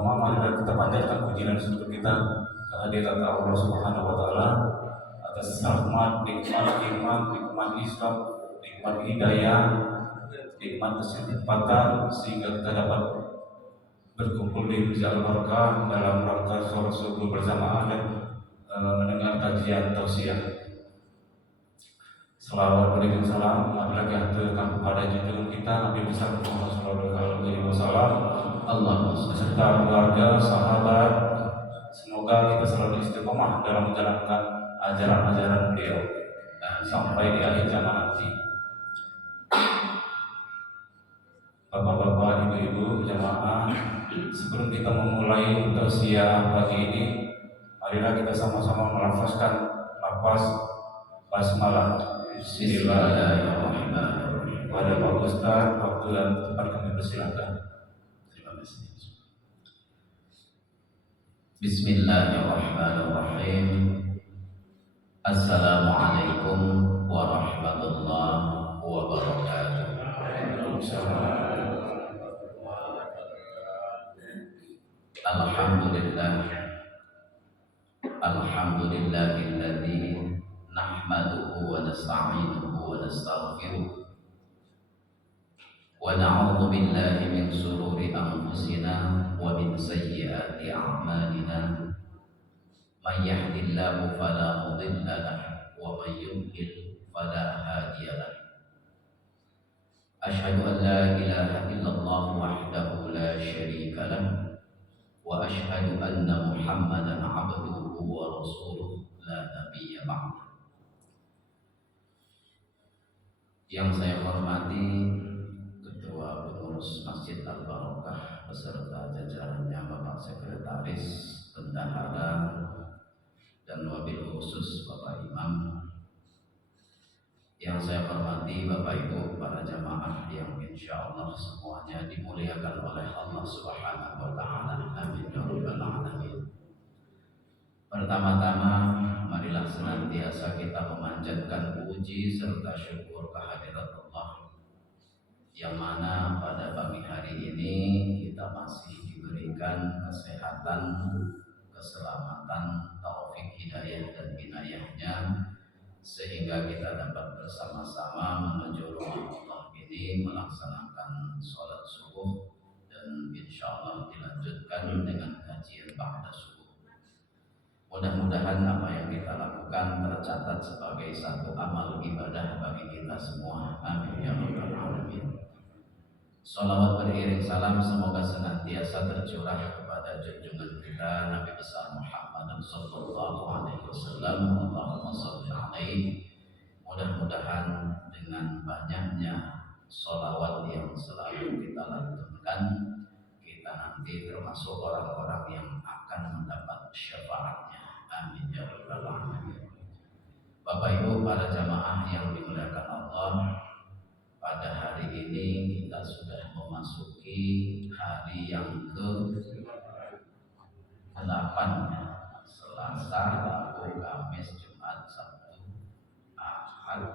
pertama marilah kita panjatkan puji dan syukur kita kehadirat Allah Subhanahu wa taala atas rahmat, nikmat iman, nikmat Islam, nikmat hidayah, nikmat kesempatan sehingga kita dapat berkumpul di Jalur Barokah dalam rangka sholat subuh berjamaah dan mendengar kajian tausiah. Selawat berikan salam marilah dihaturkan kepada junjungan kita Nabi besar Muhammad sallallahu alaihi wasallam, Allah beserta keluarga, sahabat. Semoga kita selalu istiqomah dalam menjalankan ajaran-ajaran beliau sampai di akhir zaman nanti. Bapak-bapak, ibu-ibu, jamaah, sebelum kita memulai tausiah pagi ini, marilah kita sama-sama melafazkan lafaz basmalah. Bismillahirrahmanirrahim. Pada Pak Ustaz, waktu dan tempat kami persilakan. Terima kasih. Bismillahirrahmanirrahim. Assalamualaikum warahmatullahi wabarakatuh. Alhamdulillah. Alhamdulillahilladzi nahmaduhu wa nasta'inuhu wa nastaghfiruh wa na'udzu billahi min shururi anfusina wa min sayyiati a'malina may yahdihillahu fala mudilla lahu wa may yudlil fala hadiya lahu. Asyhadu an la ilaha illallah wahdahu la syarika lahu wa asyhadu anna Muhammadan 'abduhu wa rasuluh la nabiyya ba'da. Yang saya hormati Ketua Pengurus Masjid Al-Barokah beserta jajarannya, Bapak Sekretaris, Bendahara, dan wabil khusus Bapak Imam. Yang saya hormati Bapak Ibu para jamaah yang insya Allah semuanya dimuliakan oleh Allah Subhanahu wa Ta'ala. Amin ya rabbal alamin. Pertama-tama marilah senantiasa kita memanjatkan puji serta syukur kehadirat Allah, yang mana pada pagi hari ini kita masih diberikan kesehatan, keselamatan, taufik hidayah dan inayahnya, sehingga kita dapat bersama-sama menuju rumah Allah ini melaksanakan sholat subuh dan insya Allah dilanjutkan dengan kajian ba'da subuh. Mudah-mudahan apa yang kita lakukan tercatat sebagai satu amal ibadah bagi kita semua. Amin ya rabbal alamin. Shalawat beriring salam semoga senantiasa tercurah kepada junjungan kita Nabi besar Muhammad sallallahu alaihi wasallam. Allahumma shalli alaihi. Mudah-mudahan dengan banyaknya sholawat yang selalu kita lantunkan, kita nanti termasuk orang-orang yang akan mendapat syafaatnya. Amin ya rabbal alamin. Bapak Ibu para jamaah yang dimuliakan Allah, pada hari ini kita sudah memasuki hari yang ke-8, Selasa, Rabu, Kamis, Jumat, Sabtu, Ahad,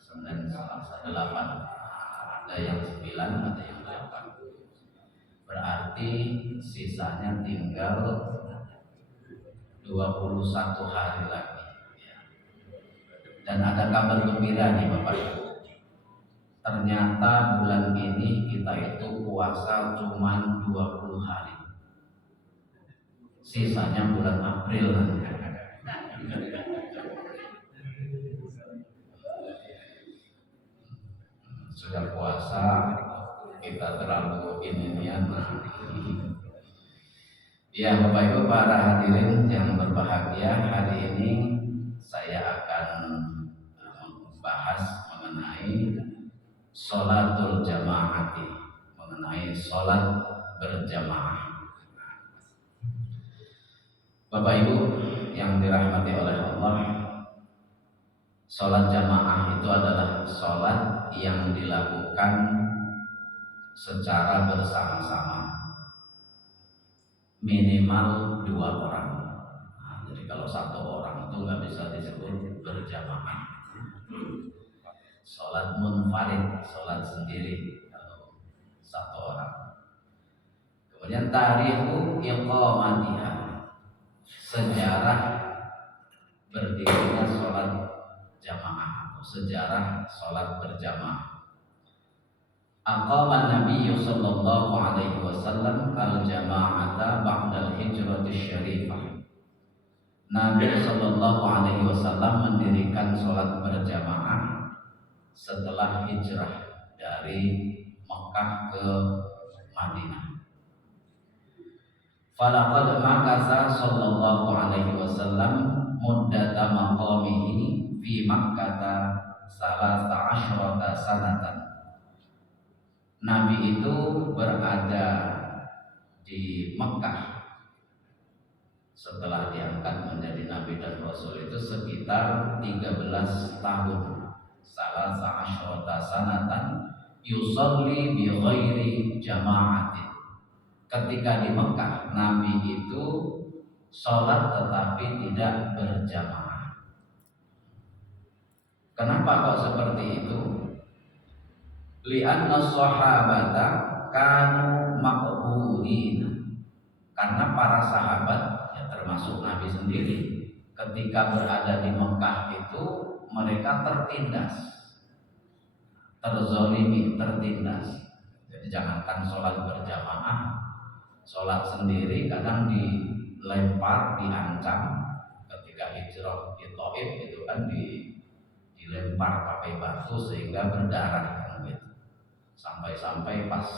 Senin, Selasa, 8. Ada yang 9, ada yang 8. Berarti sisanya tinggal 21 hari lagi. Dan ada kabar gembira nih Bapak Ibu. Ternyata bulan ini kita itu puasa cuma 20 hari. Sisanya bulan April. Sudah puasa kita terlalu inian. Ya Bapak Ibu para hadirin yang berbahagia, hari ini saya akan membahas mengenai sholatul jamaati, mengenai sholat berjamaah. Bapak Ibu yang dirahmati oleh Allah, sholat jamaah itu adalah sholat yang dilakukan secara bersama-sama, minimal 2 orang. Nah, jadi kalau 1 orang itu nggak bisa disebut berjamaah. Sholat munfarid, sholat sendiri kalau 1 orang. Kemudian tarihu iqamatiha, sejarah berdirinya sholat jamaah atau sejarah sholat berjamaah. Aqaman Nabi sallallahu alaihi wasallam al-jama'ata ba'dal hijrati syarifah. Nabi sallallahu alaihi wasallam mendirikan sholat berjamaah setelah hijrah dari Mekah ke Madinah. Falaqad makasa sallallahu alaihi wasallam muddata maqamihi fi Makkah salasa asyrata sanatan. Nabi itu berada di Mekah setelah diangkat menjadi Nabi dan Rasul itu sekitar 13 tahun. Salasa asyrata sanatan yusalli bi ghairi jama'atin. Ketika di Mekah, Nabi itu sholat tetapi tidak berjamaah. Kenapa kok seperti itu? Li'anna sahabata kanu maqhudin. Karena para sahabat, ya termasuk Nabi sendiri, ketika berada di Mekah itu mereka tertindas, terzolimi, tertindas. Jadi jangankan sholat berjamaah, sholat sendiri kadang dilempar, diancam. Ketika hijrah di Thaif itu kan dilempar pakai batu sehingga berdarah kan gitu. Sampai-sampai pas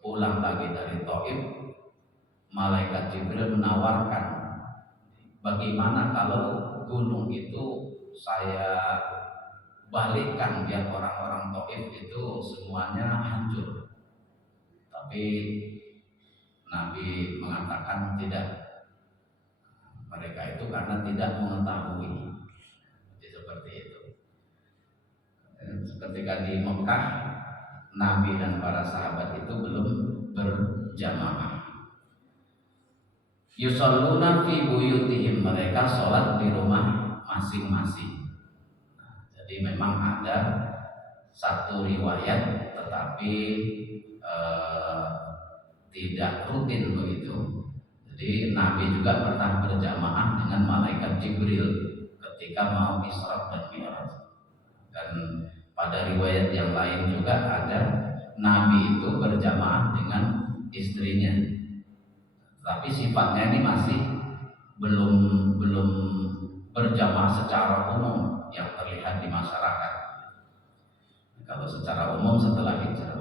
pulang lagi dari Thaif, malaikat Jibril menawarkan, bagaimana kalau gunung itu saya balikkan biar orang-orang Thaif itu semuanya hancur. Tapi Nabi mengatakan tidak. Mereka itu karena tidak mengetahui. Jadi seperti itu. Ketika di Mekah, Nabi dan para sahabat itu belum berjamaah. Yusalluna fi buyutihim, mereka sholat di rumah masing-masing. Jadi memang ada satu riwayat, tetapi tidak rutin begitu. Jadi Nabi juga pernah berjamaah dengan malaikat Jibril ketika mau Isra dan Mi'raj. Dan pada riwayat yang lain juga ada Nabi itu berjamaah dengan istrinya. Tapi sifatnya ini masih belum berjamaah secara umum yang terlihat di masyarakat. Kalau secara umum setelah hijrah.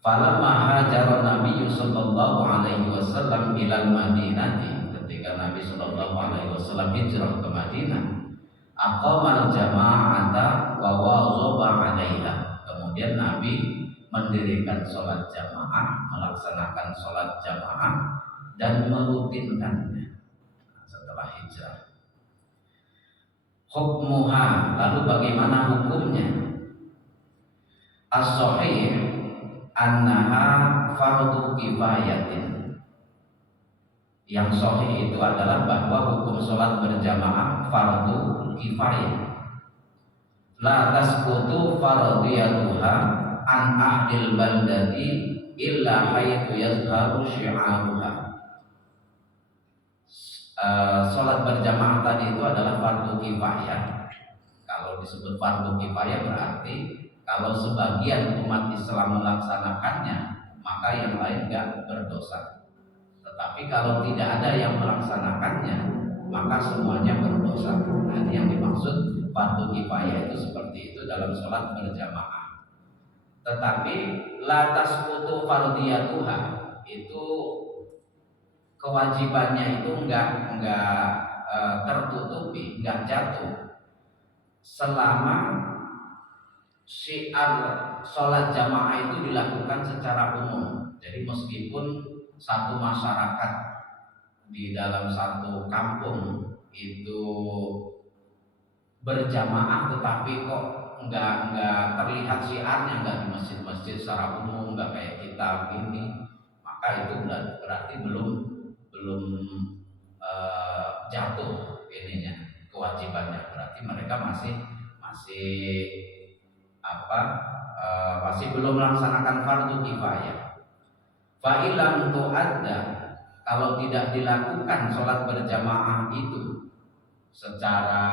Falamma hajara Nabi sallallahu alaihi wasallam ilal Madinati, ketika Nabi sallallahu alaihi wasallam hijrah ke Madinah, aqamal jama'ata wa wazaba 'alaiha. Kemudian Nabi mendirikan sholat jamaah, melaksanakan sholat jamaah dan merutinkannya setelah hijrah. Hukmuha, lalu bagaimana hukumnya? As-sahih annaha fardu kifayatin. Yang sahih itu adalah bahwa hukum sholat berjamaah fardu kifayah. La tasqutu fardiyatuha an ahlil baldati illa haitsu yazharu syi'aruha. Sholat berjamaah tadi itu adalah fardu kifayah. Kalau disebut fardu kifayah berarti kalau sebagian umat Islam melaksanakannya, maka yang lain tidak berdosa. Tetapi kalau tidak ada yang melaksanakannya, maka semuanya berdosa. Nah, ini yang dimaksud fardu kifayah itu seperti itu dalam sholat berjamaah. Tetapi la tasqutu fardiyatuha, itu kewajibannya itu enggak tertutupi, enggak jatuh selama syiar sholat jamaah itu dilakukan secara umum. Jadi meskipun satu masyarakat di dalam satu kampung itu berjamaah, tetapi kok enggak terlihat syiarnya, enggak di masjid-masjid secara umum, enggak kayak kita gini, maka itu berarti belum jatuh ininya, kewajibannya. Berarti mereka masih belum melaksanakan fardu kifayah. Fa ilam tu'adda, kalau tidak dilakukan sholat berjamaah itu secara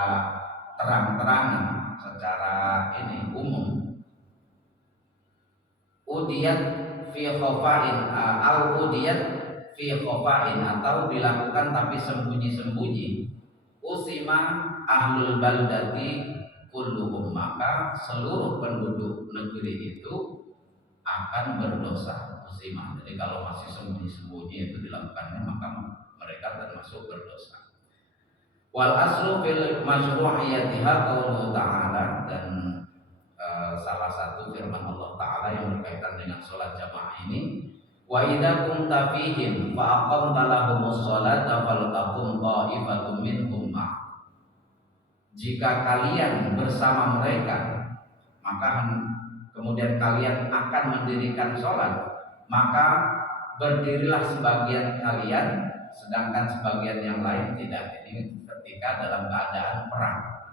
terang-terangan, secara ini umum, udiyat fi khafain au udiyat fi khafain, atau dilakukan tapi sembunyi-sembunyi, usima ahlul baldati kulluhum, maka seluruh penduduk negeri itu akan berdosa. Usima, jadi kalau masih sembunyi-sembunyi itu dilakukannya, maka mereka termasuk berdosa. Wal aslu fil masyru'iyatiha qauluhu ta'ala, dan salah satu firman Allah Ta'ala yang berkaitan dengan sholat jamaah ini, wa idza kunta fihim fa aqamta lahumus sholata faltaqum qa'ifatun minhum ma. Jika kalian bersama mereka, maka kemudian kalian akan mendirikan sholat, maka berdirilah sebagian kalian, sedangkan sebagian yang lain tidak. Ini ketika dalam keadaan perang.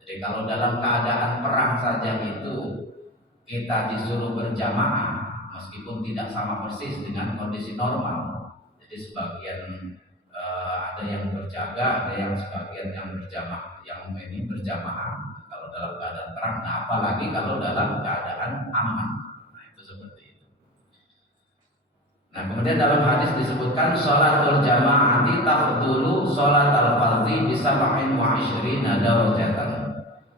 Jadi kalau dalam keadaan perang saja itu kita disuruh berjamaah, meskipun tidak sama persis dengan kondisi normal. Jadi sebagian ada yang berjaga, ada yang sebagian yang berjamaah, yang ini berjamaah kalau dalam keadaan perang. Nah, apalagi kalau dalam keadaan aman. Nah, itu seperti itu. Nah, kemudian dalam hadis disebutkan sholatul jama'ati tafdulu sholatal fardhi bi 27 darajatan.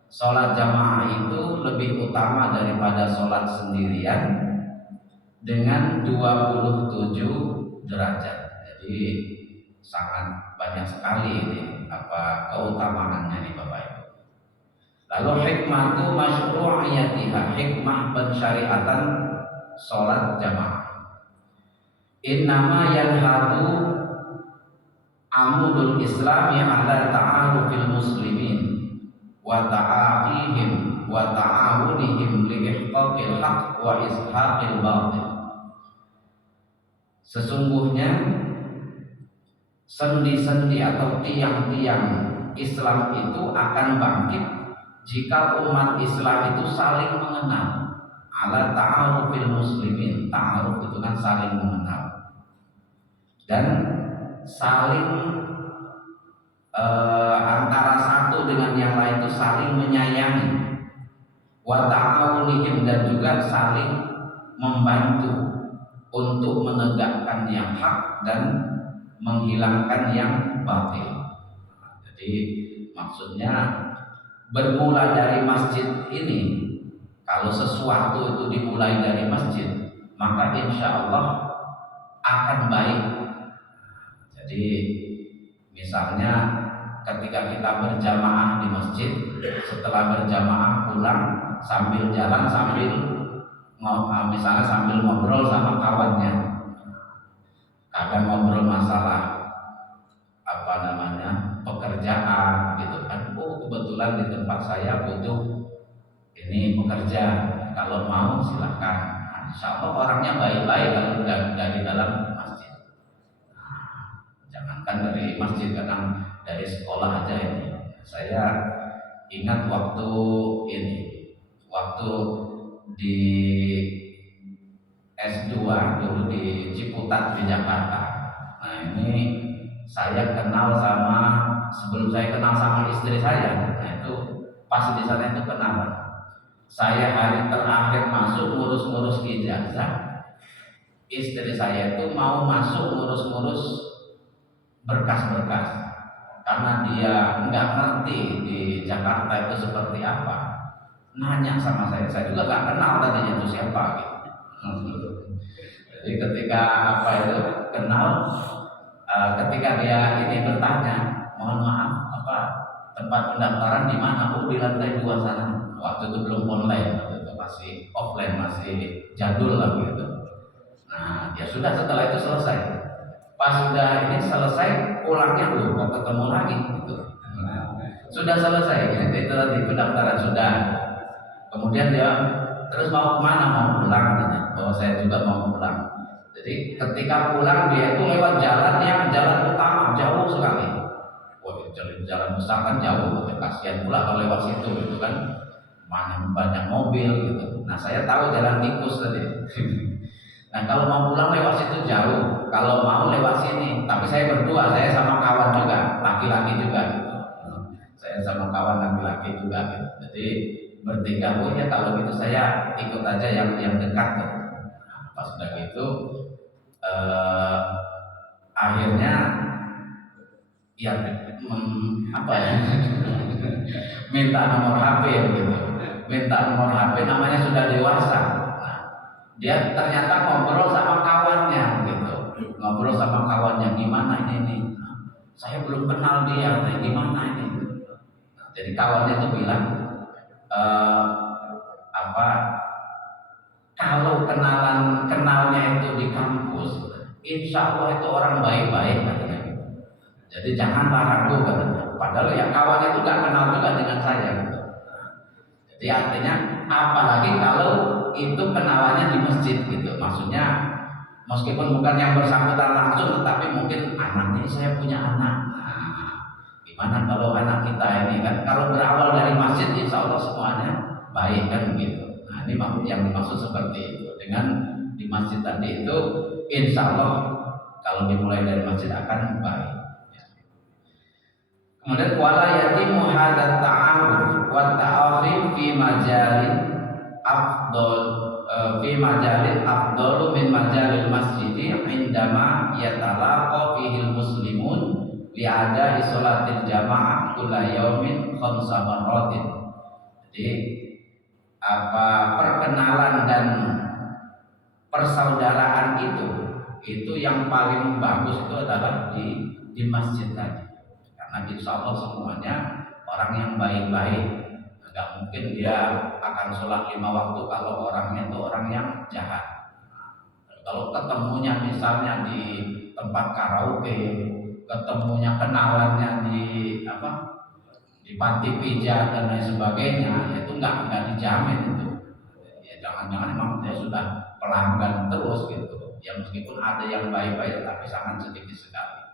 Sholat jamaah itu lebih utama daripada sholat sendirian dengan 27 derajat. Jadi sangat banyak sekali ini keutamaannya nih Bapak Ibu. Lalu hikmatu masyru'iyatiha, hikmah pensyariatan sholat jamaah. Innama yanhadu amudul islami ala ta'arufil muslimin wa ta'ahihim wa ta'awunihim li ihqaqil haq wa ishaqil batil. Sesungguhnya sendi-sendi atau tiang-tiang Islam itu akan bangkit jika umat Islam itu saling mengenal. Ala ta'arufil muslimin, ta'aruf itu kan saling mengenal dan saling antara satu dengan yang lain itu saling menyayangi, wa ta'awunihim, dan juga saling membantu untuk menegakkan yang hak dan menghilangkan yang batil. Jadi maksudnya bermula dari masjid ini, kalau sesuatu itu dimulai dari masjid, maka insya Allah akan baik. Jadi misalnya ketika kita berjamaah di masjid, setelah berjamaah pulang sambil jalan, sambil misalnya sambil ngobrol sama kawannya, kadang ngobrol masalah pekerjaan gitu kan. Oh, kebetulan di tempat saya butuh ini pekerja, kalau mau silahkan. Nah, insya Allah orangnya baik-baik kalau dari dalam masjid. Nah, jangankan dari masjid, kadang dari sekolah aja ini. Saya ingat waktu di S2 dulu di Ciputat di Jakarta. Nah, ini saya kenal sama, sebelum saya kenal sama istri saya, nah itu pas di sana itu kenalan. Saya hari terakhir masuk ngurus-ngurus ijazah, istri saya itu mau masuk ngurus-ngurus berkas-berkas, karena dia nggak ngerti di Jakarta itu seperti apa. Nanya sama saya juga nggak kenal tadinya itu siapa gitu. Jadi ketika kenal, ketika dia ini bertanya, mohon maaf tempat pendaftaran di mana? Oh, di lantai 2 sana. Waktu itu belum online, waktu itu masih offline, masih jadul lah gitu. Nah, ya sudah, setelah itu selesai. Pas sudah ini selesai, pulangnya belum ketemu lagi gitu. Sudah selesai, itu tadi pendaftaran sudah. Kemudian dia terus mau kemana? Mau pulang gitu. Oh, saya juga mau pulang. Jadi ketika pulang dia itu lewat jalan utama jauh sekali. Wah, jalan besar kan jauh, kasihan pula kalau lewat situ gitu kan. Mana banyak mobil gitu. Nah, saya tahu jalan tikus tadi. Nah, kalau mau pulang lewat situ jauh. kalau mau lewat sini, tapi saya berdua, saya sama kawan juga, laki-laki juga gitu. Saya sama kawan laki-laki juga gitu. Jadi bertiga pun ya kalau gitu saya ikut aja yang dekat gitu. Nah, pas sudah gitu akhirnya ya apa ya minta nomor HP gitu, minta nomor HP, namanya sudah dewasa. Nah, dia ternyata ngobrol sama kawannya gitu, ngobrol sama kawannya, gimana ini nah, saya belum kenal dia, nah, gimana ini nah, jadi kawannya tuh bilang apa kalau kenalnya itu di kampus, insya Allah itu orang baik-baik katanya gitu. Jadi janganlah ragu katanya. Padahal ya kawan itu gak kenal juga dengan saya gitu. Jadi artinya apalagi kalau itu kenalannya di masjid gitu. Maksudnya meskipun bukan yang bersangkutan langsung, tetapi mungkin anaknya, saya punya anak. Nah, gimana kalau anak kita ini kan kalau berawal dari masjid, insya Allah semuanya baik kan begitu. Nah ini yang dimaksud seperti itu. Dengan di masjid tadi itu, insya Allah kalau dimulai dari masjid akan baik. Kemudian wala yatimu hadat ta'aruf wa ta'afi fi majalin afdol fi majalin afdolu min majalil masjidi indama yatalaqa fihil muslimun li'ada isolatil jamaah kulla yaumin khamsa marratin. Jadi apa perkenalan dan persaudaraan itu yang paling bagus itu adalah di masjid tadi. Karena insya Allah semuanya orang yang baik-baik, nggak mungkin dia akan sholat 5 waktu kalau orangnya itu orang yang jahat. Kalau ketemunya misalnya di tempat karaoke, ketemunya kenalannya di panti pijat dan lain sebagainya, itu nggak dijamin itu. Ya jangan-jangan memang dia sudah pelanggan terus gitu. Ya meskipun ada yang baik-baik tapi sangat sedikit sekali.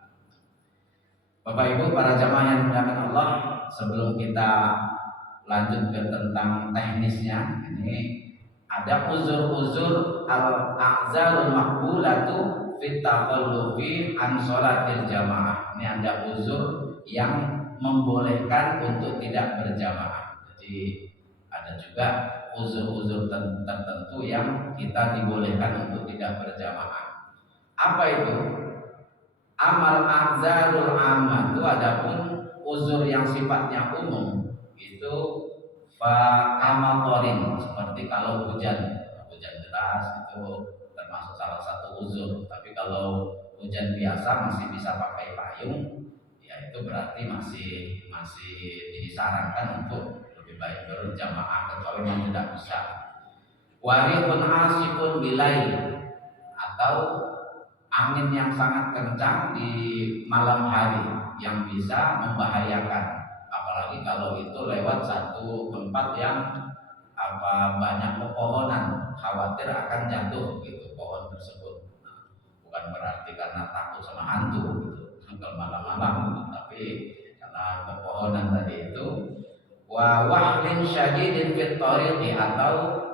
Bapak Ibu para jamaah yang dimuliakan Allah, sebelum kita lanjut ke tentang teknisnya, ini ada uzur-uzur al-a'zarul maqbulatu fit takhallufi an sholatil jamaah. Ini ada uzur yang membolehkan untuk tidak berjamaah. Jadi ada juga uzur-uzur tertentu yang kita dibolehkan untuk tidak berjamaah. Apa itu? Amal a'zarul ammah itu adapun uzur yang sifatnya umum itu amatorin, seperti kalau hujan deras itu termasuk salah satu uzur. Tapi kalau hujan biasa masih bisa pakai payung, ya itu berarti masih disarankan untuk lebih baik berjamaah kecuali yang tidak bisa. Warihun asifun bilail, atau angin yang sangat kencang di malam hari yang bisa membahayakan, apalagi kalau itu lewat satu tempat yang banyak pepohonan, khawatir akan jatuh gitu pohon tersebut. Nah, bukan berarti karena takut sama hantu gitu kalau malam-malam, tapi karena pepohonan tadi itu. Wa wahlin syadidin fit thariqi, atau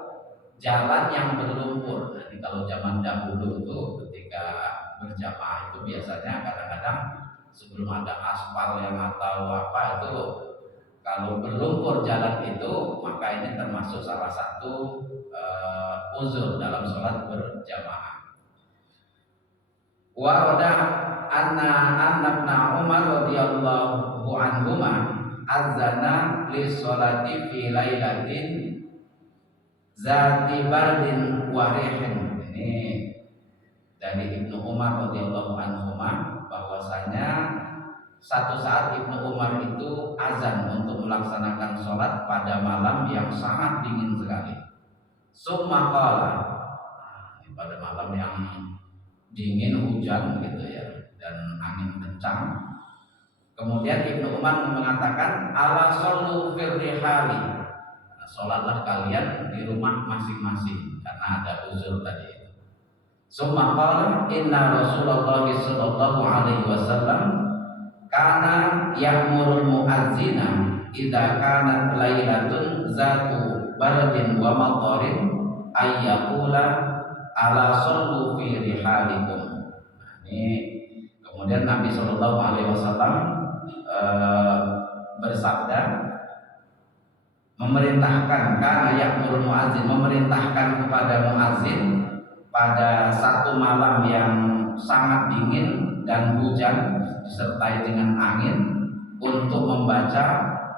jalan yang berlumpur. Nah, ini kalau zaman dahulu itu ketika berjamaah itu biasanya kadang-kadang sebelum ada aspal yang atau apa itu, kalau berlumpur jalan itu, maka ini termasuk salah satu uzur dalam sholat berjamaah. Warada anna Umar radhiyallahu anhuma azana li sholati fi lailatin zati bardin warihin. Ini dari Ibnu Umar radhiyallahu anhuma, bahwasanya satu saat Ibnu Umar itu azan untuk melaksanakan sholat pada malam yang sangat dingin sekali. Summa qala, pada malam yang dingin, hujan gitu ya, dan angin kencang. Kemudian Ibnu Umar mengatakan, ala shollu fir rihali, sholatlah kalian di rumah masing-masing karena ada uzur tadi itu. Summa qala inna Rasulullah sallallahu alaihi wasallam kana ya'murul mu'azzina idza kanat lailatun zatu baradin wa matarin ayyaqula ala sallu fi rihalikum. Ini kemudian Nabi Shallallahu Alaihi Wasallam bersabda, memerintahkan karena ya'mur muadzin, memerintahkan kepada muadzin pada satu malam yang sangat dingin dan hujan disertai dengan angin untuk membaca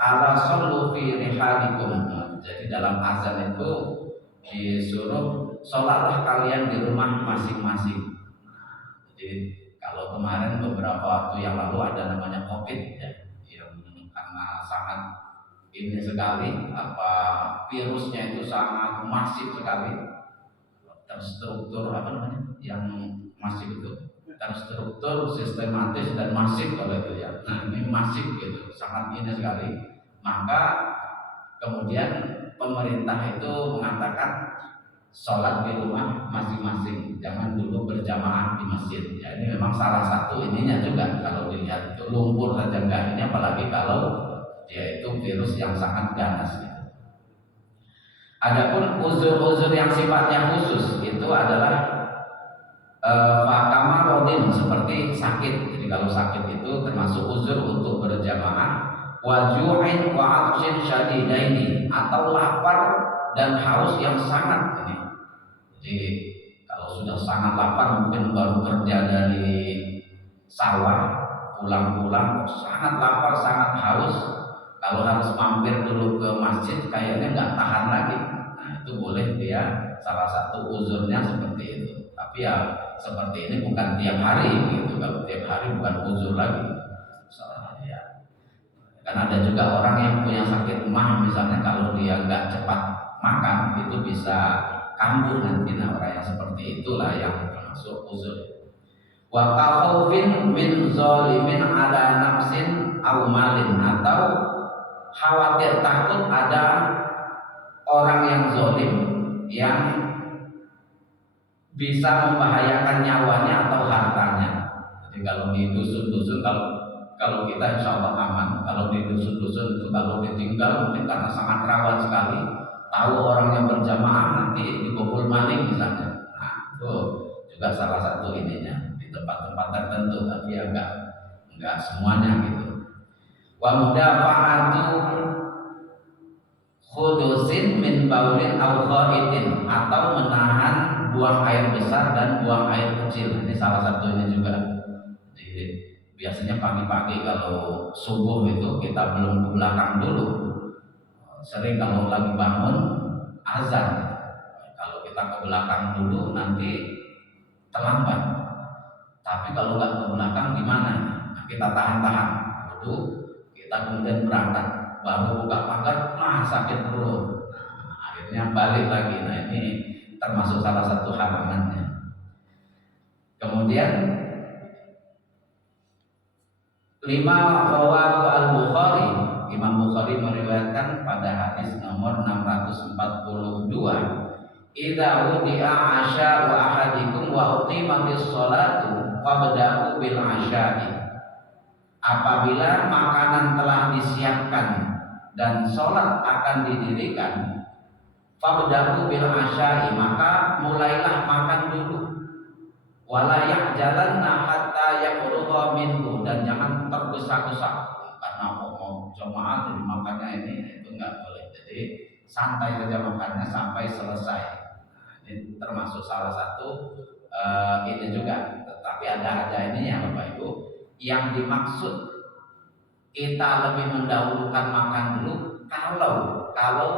ala sallu fi rihalikum. Jadi dalam azan itu disuruh sholatlah kalian di rumah masing-masing. Jadi kalau kemarin beberapa waktu yang lalu ada namanya COVID ya, yang karena sangat ini sekali, virusnya itu sangat masif sekali, terstruktur yang masif itu, terstruktur, sistematis dan masif kalau itu ya. Nah ini masif gitu, sangat ini sekali. Maka kemudian pemerintah itu mengatakan sholat di rumah masing-masing, jangan dulu berjamaah di masjid. Ya ini memang salah satu ininya juga kalau dilihat itu lumpur saja enggak ini, apalagi kalau dia itu virus yang sangat ganas gitu. Adapun uzur-uzur yang sifatnya khusus itu adalah fakamarodin seperti sakit. Jadi kalau sakit itu termasuk uzur untuk berjamaah. Waju'in wa atsyin syadidaini, atau lapar dan haus yang sangat ini. Jadi kalau sudah sangat lapar, mungkin baru kerja dari sawah, pulang-pulang sangat lapar, sangat haus, kalau harus mampir dulu ke masjid kayaknya nggak tahan lagi. Nah itu boleh dia, salah satu uzurnya seperti itu. Tapi ya seperti ini bukan tiap hari gitu. Kalau tiap hari bukan uzur lagi. Soalnya kan ada juga orang yang punya sakit emah misalnya, kalau dia nggak cepat makan itu bisa kambuh nanti. Nah orang yang seperti itulah yang termasuk uzur. Wa khaufin min zalimin ala nafsin aw malin, atau khawatir takut ada orang yang zalim yang bisa membahayakan nyawanya atau hartanya. Jadi kalau di dusun-dusun, kalau kita insya Allah aman. Kalau di dusun-dusun itu kalau ditinggal mungkin karena sangat rawan sekali, tahu orang yang berjamaah nanti dibobol maling misalnya. Nah itu juga salah satu ininya di tempat-tempat tertentu, tapi ya enggak semuanya gitu. Wa mudafa'atu khudusin min baulin aw khaitin, atau menahan buang air besar dan buang air kecil. Ini salah satu ini juga. Jadi biasanya pagi-pagi kalau subuh itu kita belum ke belakang dulu. Sering kalau lagi bangun azan, kalau kita ke belakang dulu nanti terlambat. Tapi kalau nggak ke belakang gimana? Nah, kita tahan-tahan dulu, kita kemudian berangkat, baru buka pagar, sakit perut. Nah, akhirnya balik lagi. Nah ini termasuk salah satu halangannya. Kemudian 5 rawahu al-Bukhari, Imam Bukhari meriwayatkan pada hadis nomor 642, idza wudi'a asya wa ahadikum wa uqimatis sholatu fabda'u bil asya'i. Apabila makanan telah disiapkan dan sholat akan didirikan, fabda'u bil asya'i, maka mulailah makan dulu. Wala ya'jalanna hatta yaqruha minhu, dan jangan tergesa-gesa karena mau jamaah jadi makannya ini itu enggak boleh. Jadi santai saja makannya sampai selesai. Nah, ini termasuk salah satu ini juga. Tetapi ada ininya Bapak Ibu, yang dimaksud kita lebih mendahulukan makan dulu kalau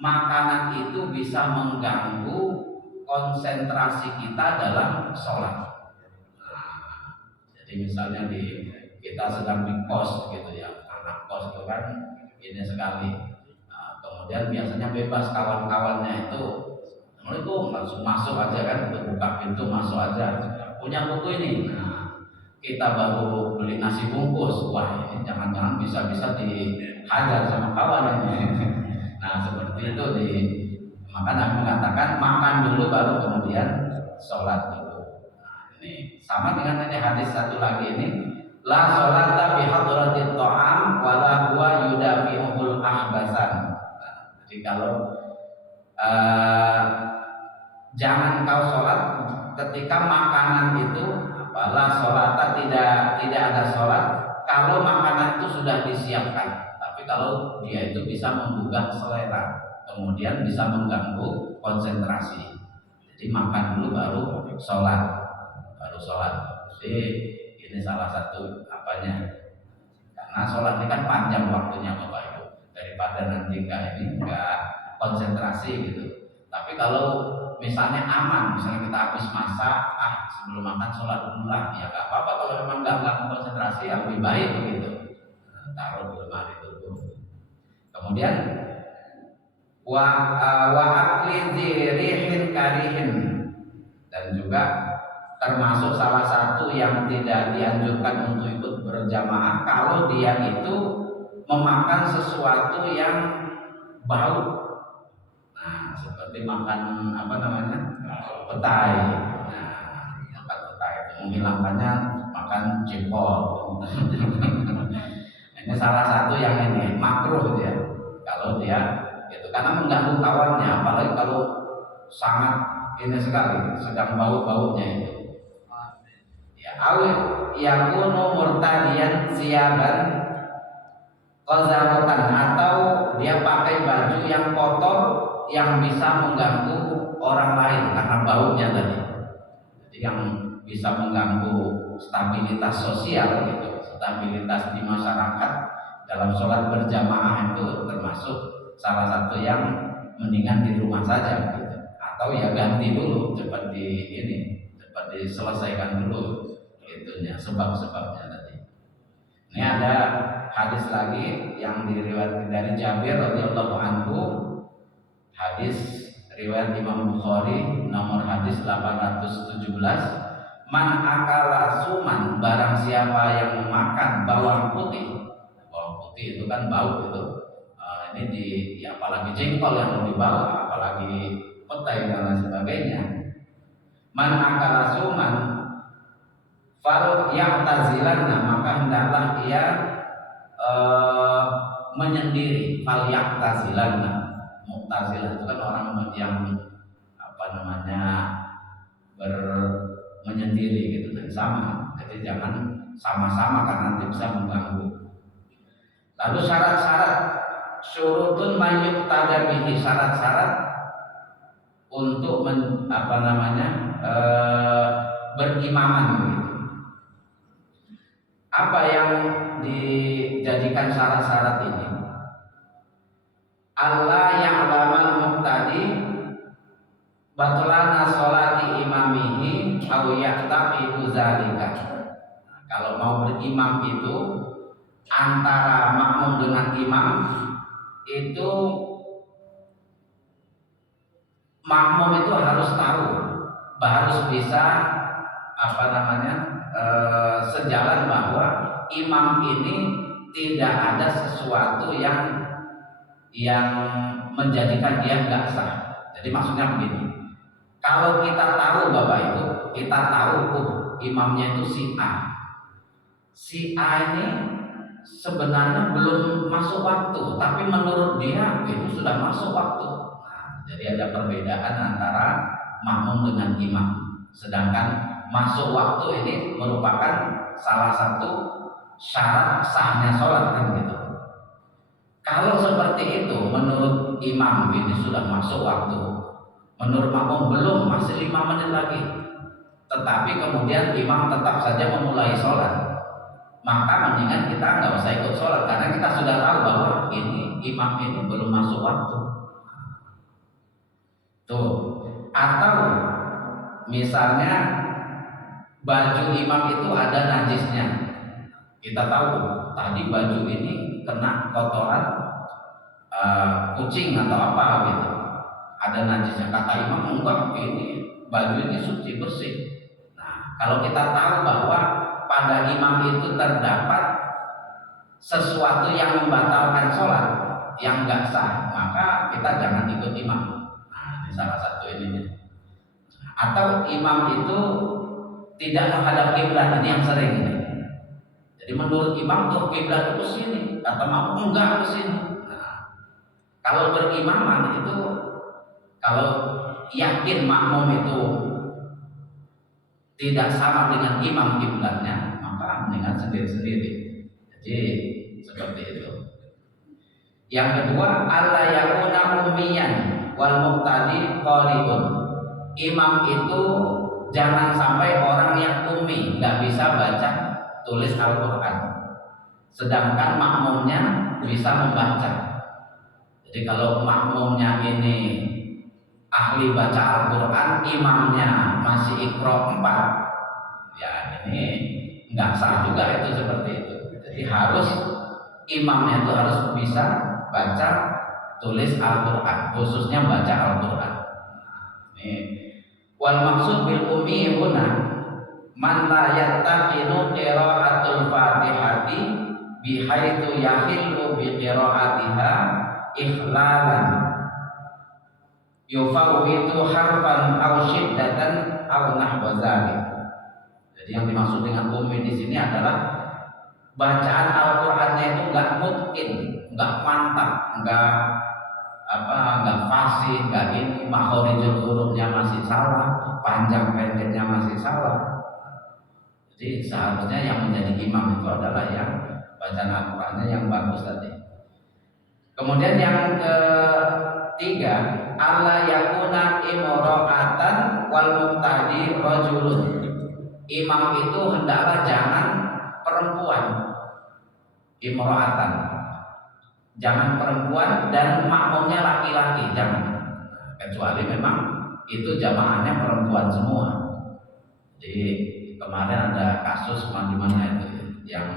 makanan itu bisa mengganggu konsentrasi kita dalam sholat. Nah, jadi misalnya kita sedang di kos gitu ya, anak kos itu kan ini sekali. Nah, kemudian biasanya bebas kawan-kawannya itu, Assalamualaikum, langsung masuk aja kan, untuk buka pintu masuk aja. Punya buku ini. Nah, kita baru beli nasi bungkus, wah ini jangan-jangan bisa-bisa dihajar sama kawan ini. Nah seperti itu maka Nabi mengatakan makan dulu baru kemudian sholat dulu. Nah, ini sama dengan ini hadis satu lagi ini, la sholata bi hadratit ta'am wa la huwa yudafi'ul ahbasan. Nah, jadi kalau jangan kau sholat ketika makanan itu Wala sholata, tidak ada sholat kalau makanan itu sudah disiapkan. Tapi kalau dia itu bisa menggugah selera, kemudian bisa mengganggu konsentrasi. Jadi makan dulu baru sholat, Jadi ini salah satu apanya. Karena sholat ini kan panjang waktunya Bapak Ibu, daripada nanti enggak konsentrasi gitu. Tapi kalau misalnya aman, misalnya kita habis masak, sebelum makan sholat dulu lah, ya nggak apa-apa. Kalau memang nggak konsentrasi, yang lebih baik begitu. Taruh di lemari dulu. Kemudian wa akli dzirihin karihin, dan juga termasuk salah satu yang tidak dianjurkan untuk ikut berjamaah kalau dia itu memakan sesuatu yang bau. Nah, seperti makan apa namanya? Petai. Nah, makan petai itu menghilangkannya makan jengkol. Ini salah satu yang ini makruh ya. Kalau dia itu karena mengganggu kawannya, apalagi kalau sangat ini sekali sedang bau-baunya itu. Ya, awil yakunu murtadiyan siyaban qazaratan, atau dia pakai baju yang kotor yang bisa mengganggu orang lain karena baunya tadi. Jadi yang bisa mengganggu stabilitas sosial gitu, stabilitas di masyarakat. Dalam sholat berjamaah itu termasuk salah satu yang mendingan di rumah saja gitu. Atau ya ganti dulu, cepat diselesaikan dulu itunya, sebab-sebabnya tadi. Ini ada hadis lagi yang diriwayatkan dari Jabir radhiyallahu anhu, hadis riwayat Imam Bukhari nomor hadis 817. Man akala suman, barang siapa yang memakan bawang putih itu kan bau itu. Ini apalagi jengkol yang lebih bau, apalagi petai dan lain sebagainya. Man akala suman fal ya'tazilanna, maka hendaklah dia menyendiri. Fal ya'tazilanna, mu'tazilah itu kan orang yang apa namanya menyendiri gitu, dan sama. Jadi jangan sama-sama karena nanti bisa mengganggu. Lalu syarat-syarat syurutun mayyuk tadabihi, syarat-syarat untuk berimaman gitu. Apa yang dijadikan syarat-syarat ini? Allah ya'lamal muqtadi batlana sholati imamihi au yaqtaqidu zalika. Nah, kalau mau berimam itu antara makmum dengan imam itu, makmum itu harus tahu, harus bisa sejalan bahwa imam ini tidak ada sesuatu yang menjadikan dia nggak sah. Jadi maksudnya begini, kalau kita tahu Bapak Ibu, kita tahu imamnya itu si A ini sebenarnya belum masuk waktu, tapi menurut dia itu sudah masuk waktu. Nah, jadi ada perbedaan antara makmum dengan imam. Sedangkan masuk waktu ini merupakan salah satu syarat sahnya sholat kan gitu. Kalau seperti itu, menurut imam ini sudah masuk waktu, menurut makmum belum, masih 5 menit lagi, tetapi kemudian imam tetap saja memulai sholat, maka mendingan kita nggak usah ikut sholat karena kita sudah tahu bahwa ini imam ini belum masuk waktu. Tuh. Atau misalnya baju imam itu ada najisnya, kita tahu tadi baju ini kena kotoran kucing atau apa gitu, ada najisnya. Kata imam enggak, ini baju ini suci bersih. Nah, kalau kita tahu bahwa pada imam itu terdapat sesuatu yang membatalkan sholat, yang nggak sah, maka kita jangan ikut imam. Nah, ini salah satu ininya. Atau imam itu tidak menghadap kiblat, ini yang sering. Jadi menurut imam tuh kiblat itu sini, kata makmum enggak ke sini. Nah, kalau berimaman itu, kalau yakin makmum itu tidak sama dengan imam kiblatnya, maka mendingan sendiri-sendiri. Jadi seperti itu. Yang kedua, alla yakuna ummiyan wal muqtadi qari'un. Imam itu jangan sampai orang yang ummi, nggak bisa baca tulis Al-Quran, sedangkan makmumnya bisa membaca. Jadi kalau makmumnya ini ahli baca Al-Quran, imamnya masih Iqra 4, ya ini nggak sah juga itu seperti itu. Jadi harus imamnya itu harus bisa baca tulis Al-Quran, khususnya baca Al-Quran. Ini wal maksud bil ummi huna man la yattaqinu qira'atul Fatihati bihaitsu yahillu bi qira'atiha ikhlalan yufawwitu harfan aw syiddatan aw nahwa dzalik. Jadi yang dimaksud dengan ummi di sini adalah bacaan Al-Qur'annya itu enggak mungkin, enggak mantap, enggak fasih, enggak ini, makhorijul hurufnya masih salah, panjang pendeknya masih salah. Jadi seharusnya yang menjadi imam itu adalah yang bacaan Al-Qur'annya yang bagus tadi. Kemudian yang ketiga, alla yakuna imra'atan wal muqtadi rajulun. Imam itu hendaklah jangan perempuan, imra'atan, jangan perempuan, dan makmumnya laki-laki, jangan. Kecuali memang itu jamaahnya perempuan semua. Jadi kemarin ada kasus di mana itu yang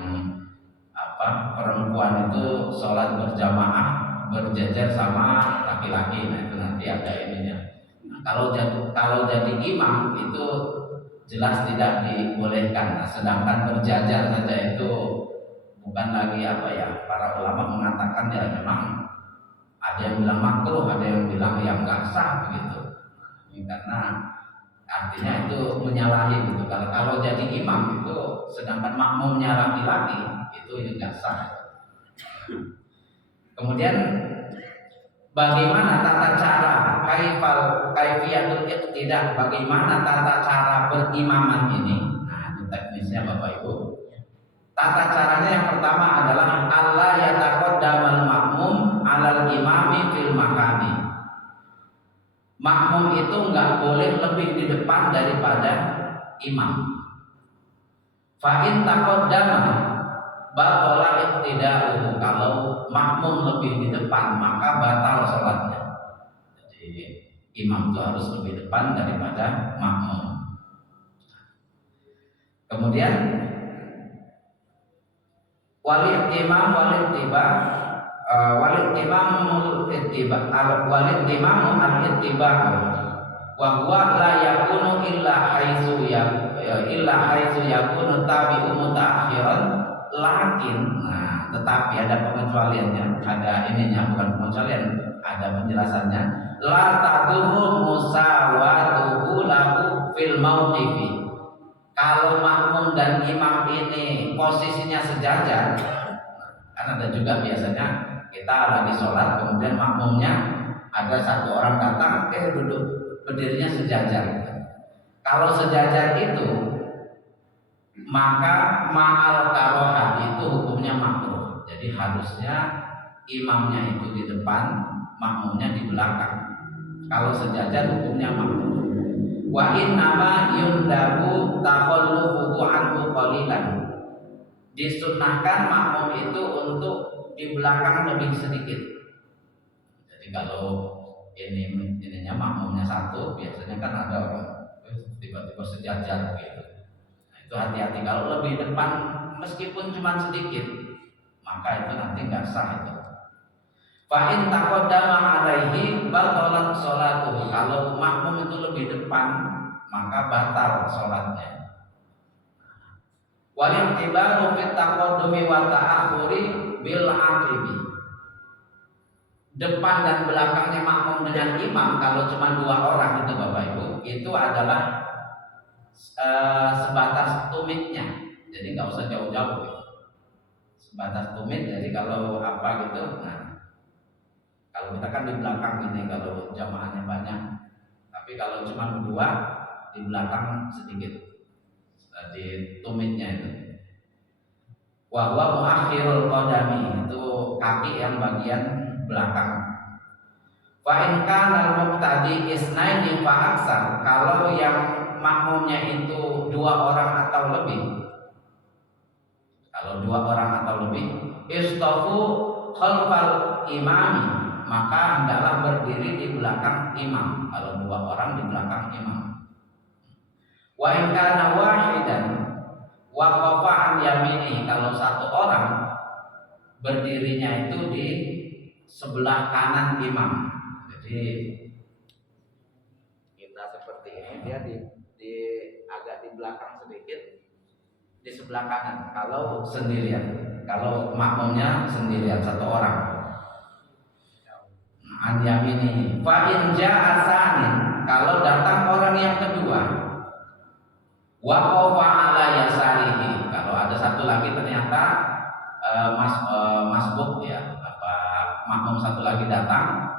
perempuan itu sholat berjamaah berjejer sama laki-laki. Nah itu nanti ada ininya. Nah, kalau jadi imam itu jelas tidak dibolehkan. Nah, sedangkan berjajar saja itu bukan lagi para ulama mengatakan ya memang ada yang bilang makruh, ada yang bilang yang nggak sah begitu. Ini karena artinya itu menyalahi gitu. Kalau jadi imam itu sedangkan makmumnya laki-laki itu nggak sah. Kemudian bagaimana tata cara kaifiyatul iqtidah, bagaimana tata cara berimaman ini? Nah, itu teknisnya Bapak Ibu. Tata caranya yang pertama adalah Allah yataqaddamal makmum alal imami fil makami. Makmum itu nggak boleh lebih di depan daripada imam. Fa in taqaddama batala iqtida'uhu. Kalau makmum lebih di depan maka batal salatnya. Jadi imam itu harus lebih depan daripada makmum. Kemudian walid imam wa huwa la yakunu illa haitsu yakunu tabi'u mutaakhiran lakin. Nah, tetapi ada pengecualiannya, ada ininya, bukan pengecualian, ada penjelasannya. La tadurru musawatuhu lahu fil mauqifi. Kalau makmum dan imam ini posisinya sejajar, kan ada juga biasanya kita lagi sholat kemudian makmumnya ada satu orang datang duduk berdirinya sejajar. Kalau sejajar itu maka ma'al karohat itu hukumnya makruh. Jadi harusnya imamnya itu di depan, makmumnya di belakang. Kalau sejajar hukumnya makruh. Wa innama yundabu takhallufuhu anhu qalilan. Disunnahkan makmum itu untuk di belakang lebih sedikit. Jadi kalau ininya makmumnya satu, biasanya kan ada orang tiba-tiba sejajar gitu. Nah, itu hati-hati. Kalau lebih depan meskipun cuma sedikit, maka itu nanti nggak sah itu. Fa in taqaddama alaihi batalat sholatuhu. Kalau makmum itu lebih depan maka batal sholatnya. Wal i'tibaru fit taqaddumi wa ta'akhuri bil aqibi. Depan dan belakangnya makmum dengan imam kalau cuma dua orang itu Bapak Ibu, itu adalah sebatas tumitnya. Jadi nggak usah jauh-jauh gitu. Sebatas tumit. Jadi kalau gitu, nah kalau kita kan di belakang ini kalau jamaahnya banyak, tapi kalau cuma berdua di belakang sedikit. di tumitnya itu. Wa huwa muakhirul qadami, itu kaki yang bagian belakang. Fa in kana al-muqtadi isnaini fa aksar, kalau yang makmumnya itu 2 orang atau lebih. Kalau 2 orang atau lebih, istafu khalfal imami, maka hendaklah berdiri di belakang imam. Kalau 2 orang di belakang imam. Wa in kana wahidan waqafa an yamini, kalau 1 orang berdirinya itu di sebelah kanan imam. Jadi kita seperti ini, dia di agak di belakang sedikit, di sebelah kanan kalau sendirian. Kalau makmumnya sendirian 1 orang. An yamini fa in ja'a sanin, kalau datang orang yang kedua, waqafa ala yasarihi, kalau ada 1 lagi ternyata masbuk ya, makmum 1 lagi datang,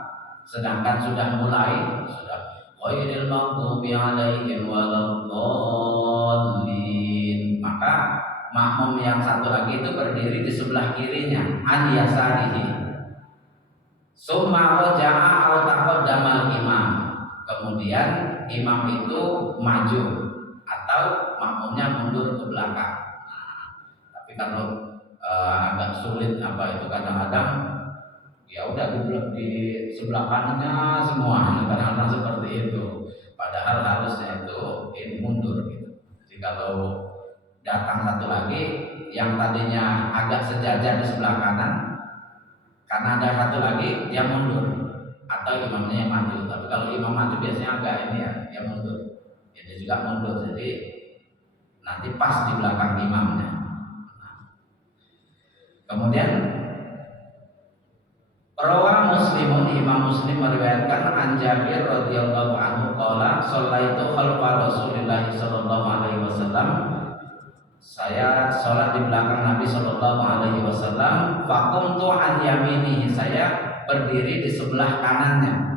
sedangkan sudah mulai, sudah ghairil maghdubi alaihim waladdallin, maka makmum yang 1 lagi itu berdiri di sebelah kirinya, an yasarihi. Summa raja'a aw taqaddama imam, kemudian imam itu maju atau makmumnya mundur ke belakang. Tapi kalau agak sulit itu kadang-kadang ya udah di sebelah kanannya semua, kadang-kadang seperti itu. Padahal harusnya itu ini mundur gitu. Jadi kalau datang 1 lagi yang tadinya agak sejajar di sebelah kanan, karena ada 1 lagi dia mundur atau imamnya yang maju. Tapi kalau imam maju biasanya agak ini ya, dia mundur. Dia juga mundur, jadi nanti pas di belakang imamnya. Kemudian Rawa Muslimun, Imam Muslim meriwayatkan an Jabir radhiyallahu anhu qala shallaitu khalfa Rasulillah sallallahu alaihi wasallam, saya sholat di belakang Nabi sallallahu alaihi wasallam, faqumtu an yaminihi, saya berdiri di sebelah kanannya.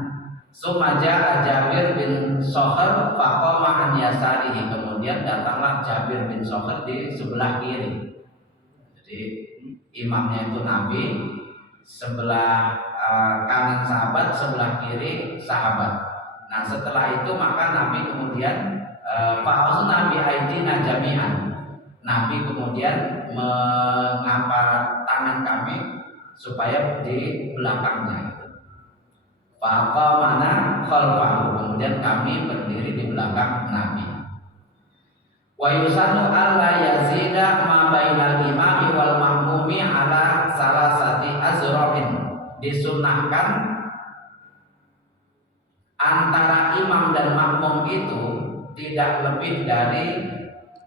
Sumaja Jabir bin Soher faqama an yasarihi, kemudian datanglah Jabir bin Soher di sebelah kiri. Jadi imamnya itu Nabi, sebelah kanan sahabat, sebelah kiri sahabat. Nah setelah itu maka Nabi kemudian fa'ausna bi aidina jami'an, Nabi kemudian mengangkat tangan kami supaya di belakangnya. Faqamana khalfahu, kemudian kami berdiri di belakang Nabi. Wa yusanu alla yazida ma bainal imami wal mahmumi ala salasati azra'in, disunnahkan antara imam dan makmum itu tidak lebih dari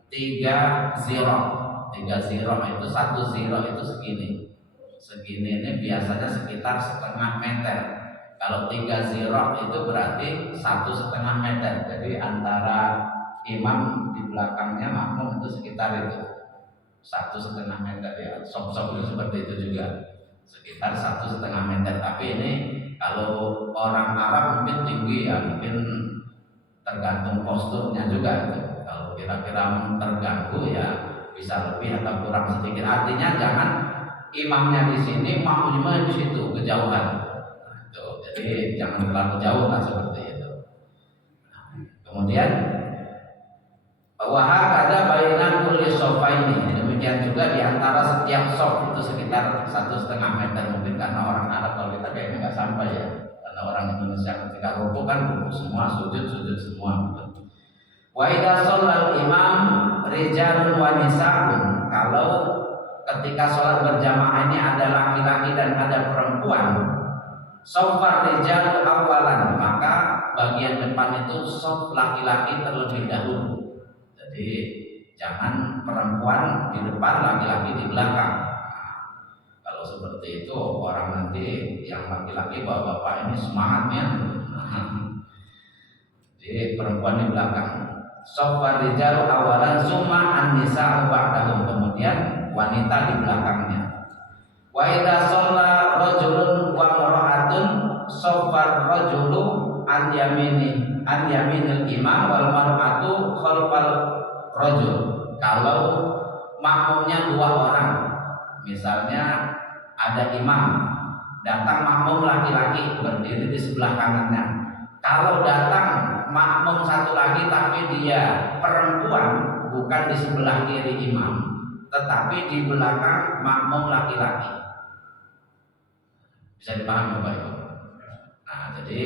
3 zirah. 3 zirah itu 1 zirah itu segini. Segini ini biasanya sekitar 1/2 meter. Kalau 3 zirah itu berarti 1,5 meter. Jadi antara imam di belakangnya makmum itu sekitar itu 1,5 meter ya. Sob-sob itu seperti itu juga, sekitar 1,5 meter. Tapi ini kalau orang Arab mungkin tinggi ya, mungkin tergantung posturnya juga itu. Kalau kira-kira terganggu ya bisa lebih atau kurang sedikit. Artinya jangan imamnya di sini, makmumnya di situ, kejauhan. Jadi jangan terlalu jauh lah seperti itu. Kemudian wahakada bainan kulli sofaini, demikian juga di antara setiap sof itu sekitar 1,5 meter. Mungkin karena orang Arab, kalau kita kayaknya nggak sampai ya, karena orang Indonesia ketika rukuk kan rukuk semua, sujud semua. Wa idza shallal imam rijalun wa nisa'un, kalau ketika sholat berjamaah ini ada laki-laki dan ada perempuan, shofar rijal awalan, maka bagian depan itu shof laki-laki terlebih dahulu. Jadi jangan perempuan di depan, laki-laki di belakang. Kalau seperti itu orang nanti yang laki-laki bapak-bapak ini semangatnya. Jadi perempuan di belakang. Shofar rijal awalan summa an-nisa'u ba'dahum, kemudian wanita di belakangnya. Wa idza shalla rajulun wa mar'atun shafar rajulu an yaminil imam wal mar'atu khalfal rajul. Kalau makmumnya 2 orang, misalnya ada imam, datang makmum laki-laki berdiri di sebelah kanannya. Kalau datang makmum satu lagi tapi dia perempuan, bukan di sebelah kiri imam, tetapi di belakang makmum laki-laki. Bisa dipahami Bapak Ibu? Nah, jadi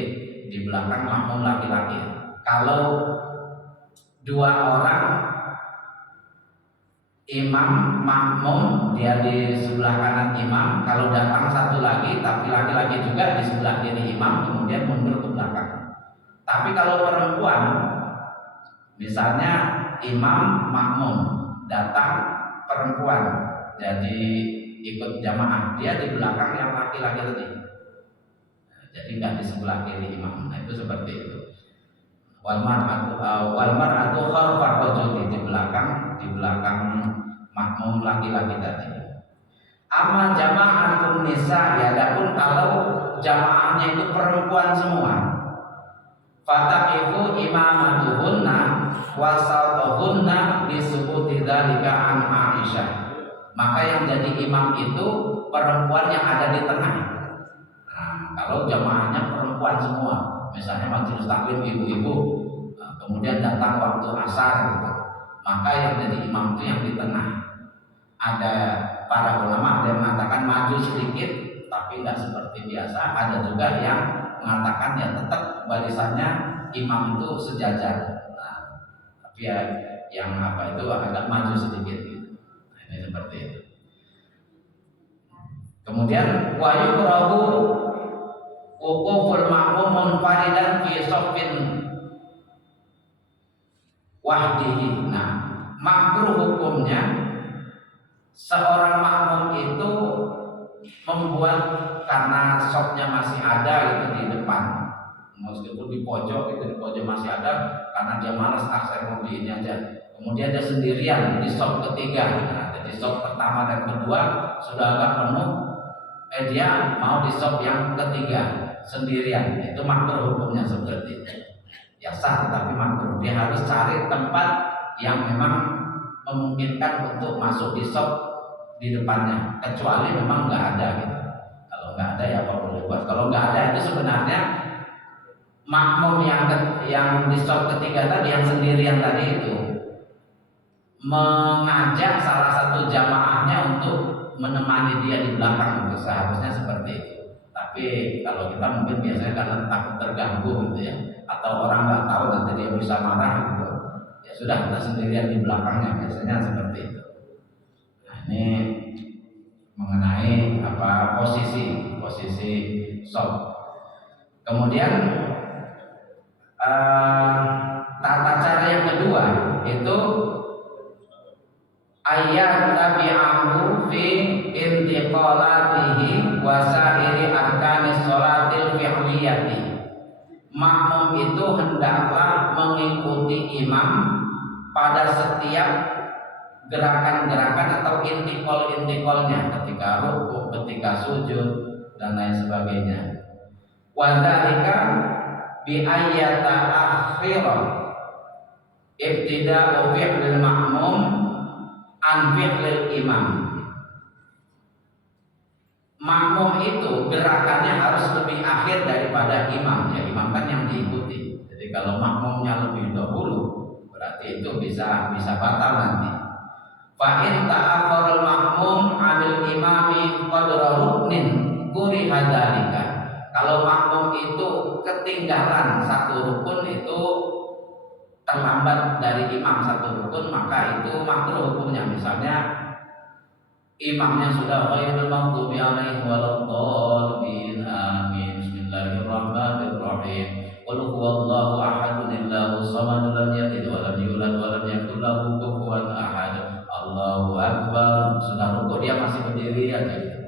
di belakang makmum laki-laki. Kalau 2 orang, imam, makmum, dia di sebelah kanan imam. Kalau datang satu lagi, tapi laki-laki juga di sebelah kiri imam, kemudian mundur ke belakang. Tapi kalau perempuan, misalnya imam, makmum, datang perempuan, jadi ikut jamaah, dia di belakang yang laki-laki tadi. Jadi nggak di sebelah kiri imam. Nah itu seperti itu. Walmar atau khalfar rajuli, di belakang makmum laki-laki tadi. Amma jama'atun nisa, ya adapun kalau jamaahnya itu perempuan semua. Fataqifu imamatuhunna wasatuhunna disubuti dzalika an Aisyah. Maka yang jadi imam itu perempuan yang ada di tengah. Nah, kalau jamaahnya perempuan semua, misalnya majelis taklim ibu-ibu, kemudian datang waktu asar gitu, maka yang jadi imam itu yang di tengah. Ada para ulama ada yang mengatakan maju sedikit, tapi tidak seperti biasa. Ada juga yang mengatakan ya tetap barisannya imam itu sejajar. Nah, tapi ya yang apa itu agak maju sedikit gitu. Nah, ini seperti itu. Kemudian wa yukrahu wuquful ma'mum munfaridan fi shaffin wahdihi. Nah, makruh hukumnya seorang makmum itu membuat, karena shopnya masih ada itu di depan, meskipun di pojok itu, di pojok masih ada, karena dia malas saya mau di ini aja. Kemudian dia sendirian di shop ketiga. Nah, jadi shop pertama dan kedua sudah agak penuh, dia mau di shop yang ketiga sendirian. Itu makruh hukumnya seperti itu. Ya sah, tetapi makruh. Dia harus cari tempat yang memang memungkinkan untuk masuk di shop di depannya, kecuali memang nggak ada gitu. Kalau nggak ada ya apa boleh buat. Kalau nggak ada itu sebenarnya makmum yang di shop ketiga tadi, yang sendirian tadi itu, mengajak salah satu jamaahnya untuk menemani dia di belakang, itu seharusnya seperti itu. Tapi kalau kita mungkin biasanya karena takut terganggu gitu ya, atau orang nggak tahu nanti dia bisa marah gitu, ya sudah kita sendirian di belakangnya, biasanya seperti itu. Nah, ini mengenai posisi shop. Kemudian tata cara yang kedua itu ayat tabi'ahu fi intiqalatihi wa sa'iri arkanis sholatil fi'liyati. Makmum itu hendaklah mengikuti imam pada setiap gerakan-gerakan atau intikol-intikolnya, ketika rukuk, ketika sujud dan lain sebagainya. Wa dzalika bi ayyata akhira ibtida'u fi'lil makmum an fi'lil imam. Makmum itu gerakannya harus lebih akhir daripada imam. Ya, imam kan yang diikuti. Jadi kalau makmumnya lebih dahulu, berarti itu bisa batal nanti. Fa in ta'akhkhara al-makmum 'anil imami qadra ruknin kuriha dzalika. Kalau makmum itu ketinggalan satu rukun, itu terlambat dari imam satu rukun, maka itu makruh hukumnya. Misalnya imamnya sudah ghairil maghdubi 'alaihim waladdallin, amin, bismillahirrahmanirrahim, qul huwallahu ahadun allahu samad lam yalid wa lam yulad wa lam yakul lahu kufuwan ahad, Allahu akbar. Sudah rukuk dia masih berdiri aja gitu.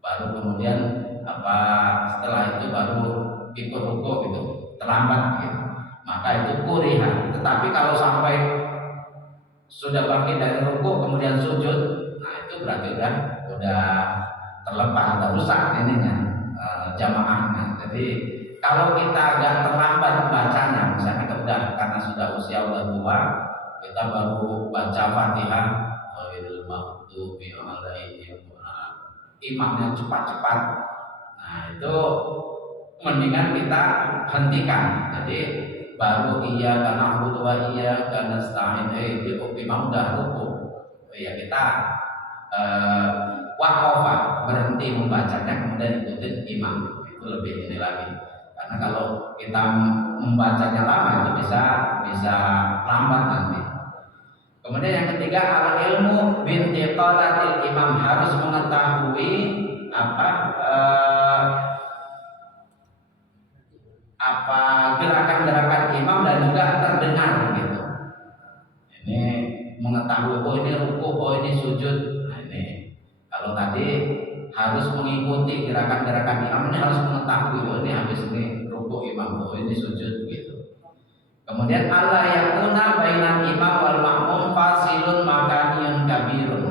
Baru kemudian setelah itu baru ikut rukuk gitu, terlambat gitu, maka itu kuriha. Tetapi kalau sampai sudah bangkit dari rukuk kemudian sujud, nah itu berarti udah terlepas, udah rusak ininya, jamaahnya. Jadi kalau kita agak terlambat bacanya, misalnya kita karena sudah usia udah tua, kita baru baca Fatihah, ghairil maghdubi alaihim, imamnya cepat-cepat. Nah itu mendingan kita hentikan. Jadi baru iya karena na'budu wa iya karena nasta'in, imam udah ruku, ya kita waqafa, berhenti membacanya kemudian ikutin imam, itu lebih ini lagi. Karena kalau kita membacanya lama itu bisa lambat nanti. Kemudian yang ketiga, al ilmu bintiqalatil imam, harus mengetahui apa gerakan-gerakan imam dan juga terdengar gitu. Ini mengetahui ini ruku, ini sujud. Nah ini kalau tadi harus mengikuti gerakan-gerakan imam, ini harus mengetahui ini habis ini ruku imam, ini sujud gitu. Kemudian Allah yakuna bainan imam wal makmum fasilun makaniyun kabirun.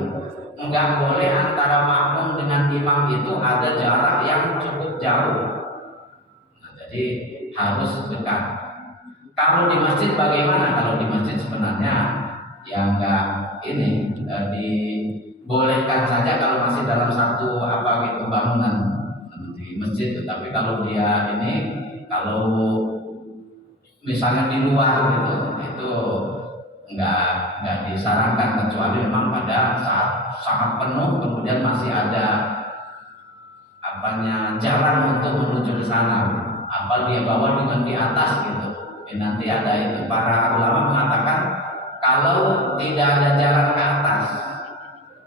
Enggak boleh antara makmum dengan imam itu ada jarak yang cukup jauh. Nah, jadi harus dekat. Kalau di masjid bagaimana? Kalau di masjid sebenarnya ya enggak ini dibolehkan saja kalau masih dalam satu bangunan di masjid. Tetapi kalau dia kalau misalnya di luar gitu, itu enggak disarankan, kecuali memang pada saat sangat penuh kemudian masih ada jalan untuk menuju ke sana, dia bawa dengan di atas gitu. Nanti ada itu, para ulama mengatakan kalau tidak ada jalan ke atas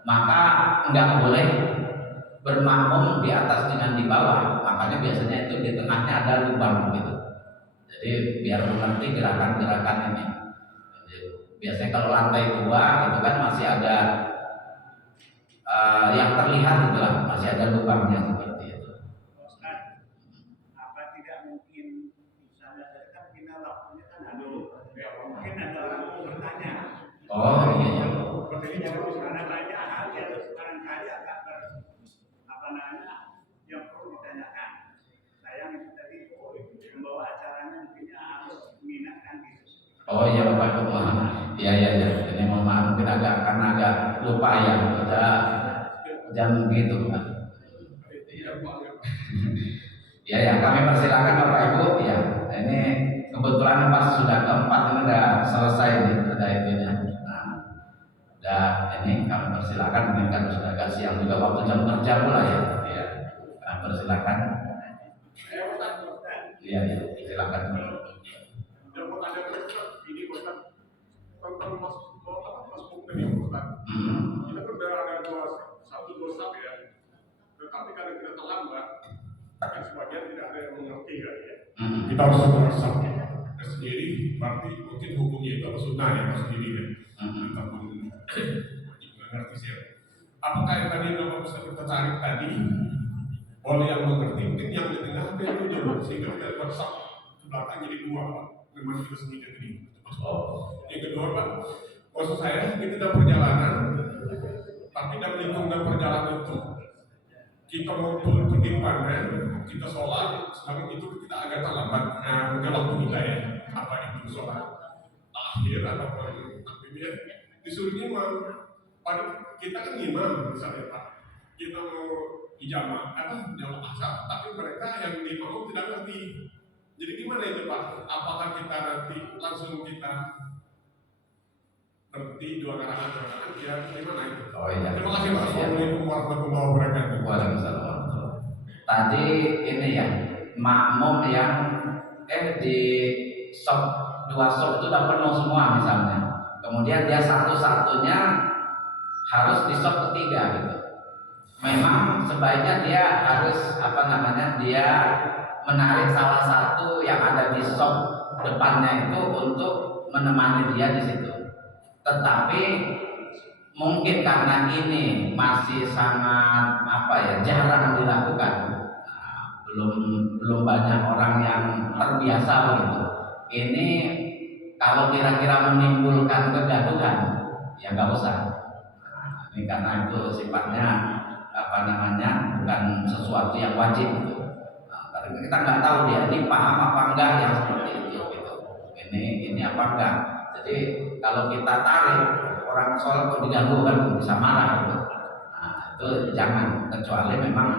maka enggak boleh bermakmum di atas dengan di bawah. Makanya biasanya itu di tengahnya ada lubang gitu. Jadi biar mengerti gerakan-gerakan ini. Jadi, biasanya kalau lantai 2 itu kan masih ada yang terlihat gitu lah, masih ada lubangnya seperti itu. Ustaz, apa tidak mungkin misalnya kan kita waktunya kan mungkin ada orang mau bertanya. Oh iya. Seperti karena banyak hal yang barangkali agak yang perlu ditanyakan. Sayang itu tadi membawa acaranya mungkin harus mengingatkan gitu. Oh iya Bapak Ibu, iya. Ini mohon maaf mungkin karena agak lupa ya, kita jam gitu Pak. Ya, kami persilakan Bapak Ibu ya. Ini kebetulan pas sudah keempat ini udah selesai nih, ada itunya. Nah, udah ini kami persilakan, mungkin kan sudah agak siang juga waktu jam kerja pula ya. Ya, kami persilakan. Iya, silakan. Ini Ustaz tentang masuk tadi Ustaz. Kita kan udah ada satu dosa ya. Tetapi karena kita terlambat, kan sebagian tidak ada yang mengerti kan ya. Kita harus merasa sendiri, berarti mungkin hukumnya itu harus sunnah ya sendiri ya. Ataupun mengerti sih. Apakah yang tadi Bapak bisa kita cari tadi? Oleh yang mengerti, mungkin yang di tengah ada yang jauh sehingga kita bersab belakang jadi 2 Pak. Memang kita sendiri tadi. Yang kedua Pak, maksud saya kita dalam perjalanan, tapi dalam lingkungan perjalanan itu kita mau pertimbangan, kita sholat, sedangkan itu kita agak terlambat ke waktu kita ya. Apa itu sholat akhir atau takbir? Disuruh imam. Pada kita kan imam misalnya Pak, kita mau ijamah jamaah asar, tapi mereka yang di imam tidak ngerti. Jadi gimana itu Pak? Apakah kita nanti langsung kita berhenti 2 rakaat ya gimana itu? Oh iya. Terima kasih Pak. Assalamualaikum warahmatullahi wabarakatuh. Waalaikumsalam. Tadi ini ya, makmum yang di sop 2 sop itu udah penuh semua misalnya. Kemudian dia satu-satunya harus di sop ketiga gitu. Memang sebaiknya dia harus dia menarik salah satu yang ada di sop depannya itu untuk menemani dia di situ. Tetapi mungkin karena ini masih sangat jarang dilakukan, belum banyak orang yang terbiasa begitu. Ini kalau kira-kira menimbulkan kegaduhan, ya nggak usah. Ini karena itu sifatnya bukan sesuatu yang wajib gitu. Kita nggak tahu dia ini paham apa enggak yang seperti itu gitu. Ini apa enggak. Jadi kalau kita tarik orang sholat kok diganggu kan bisa marah gitu. Nah, itu jangan, kecuali memang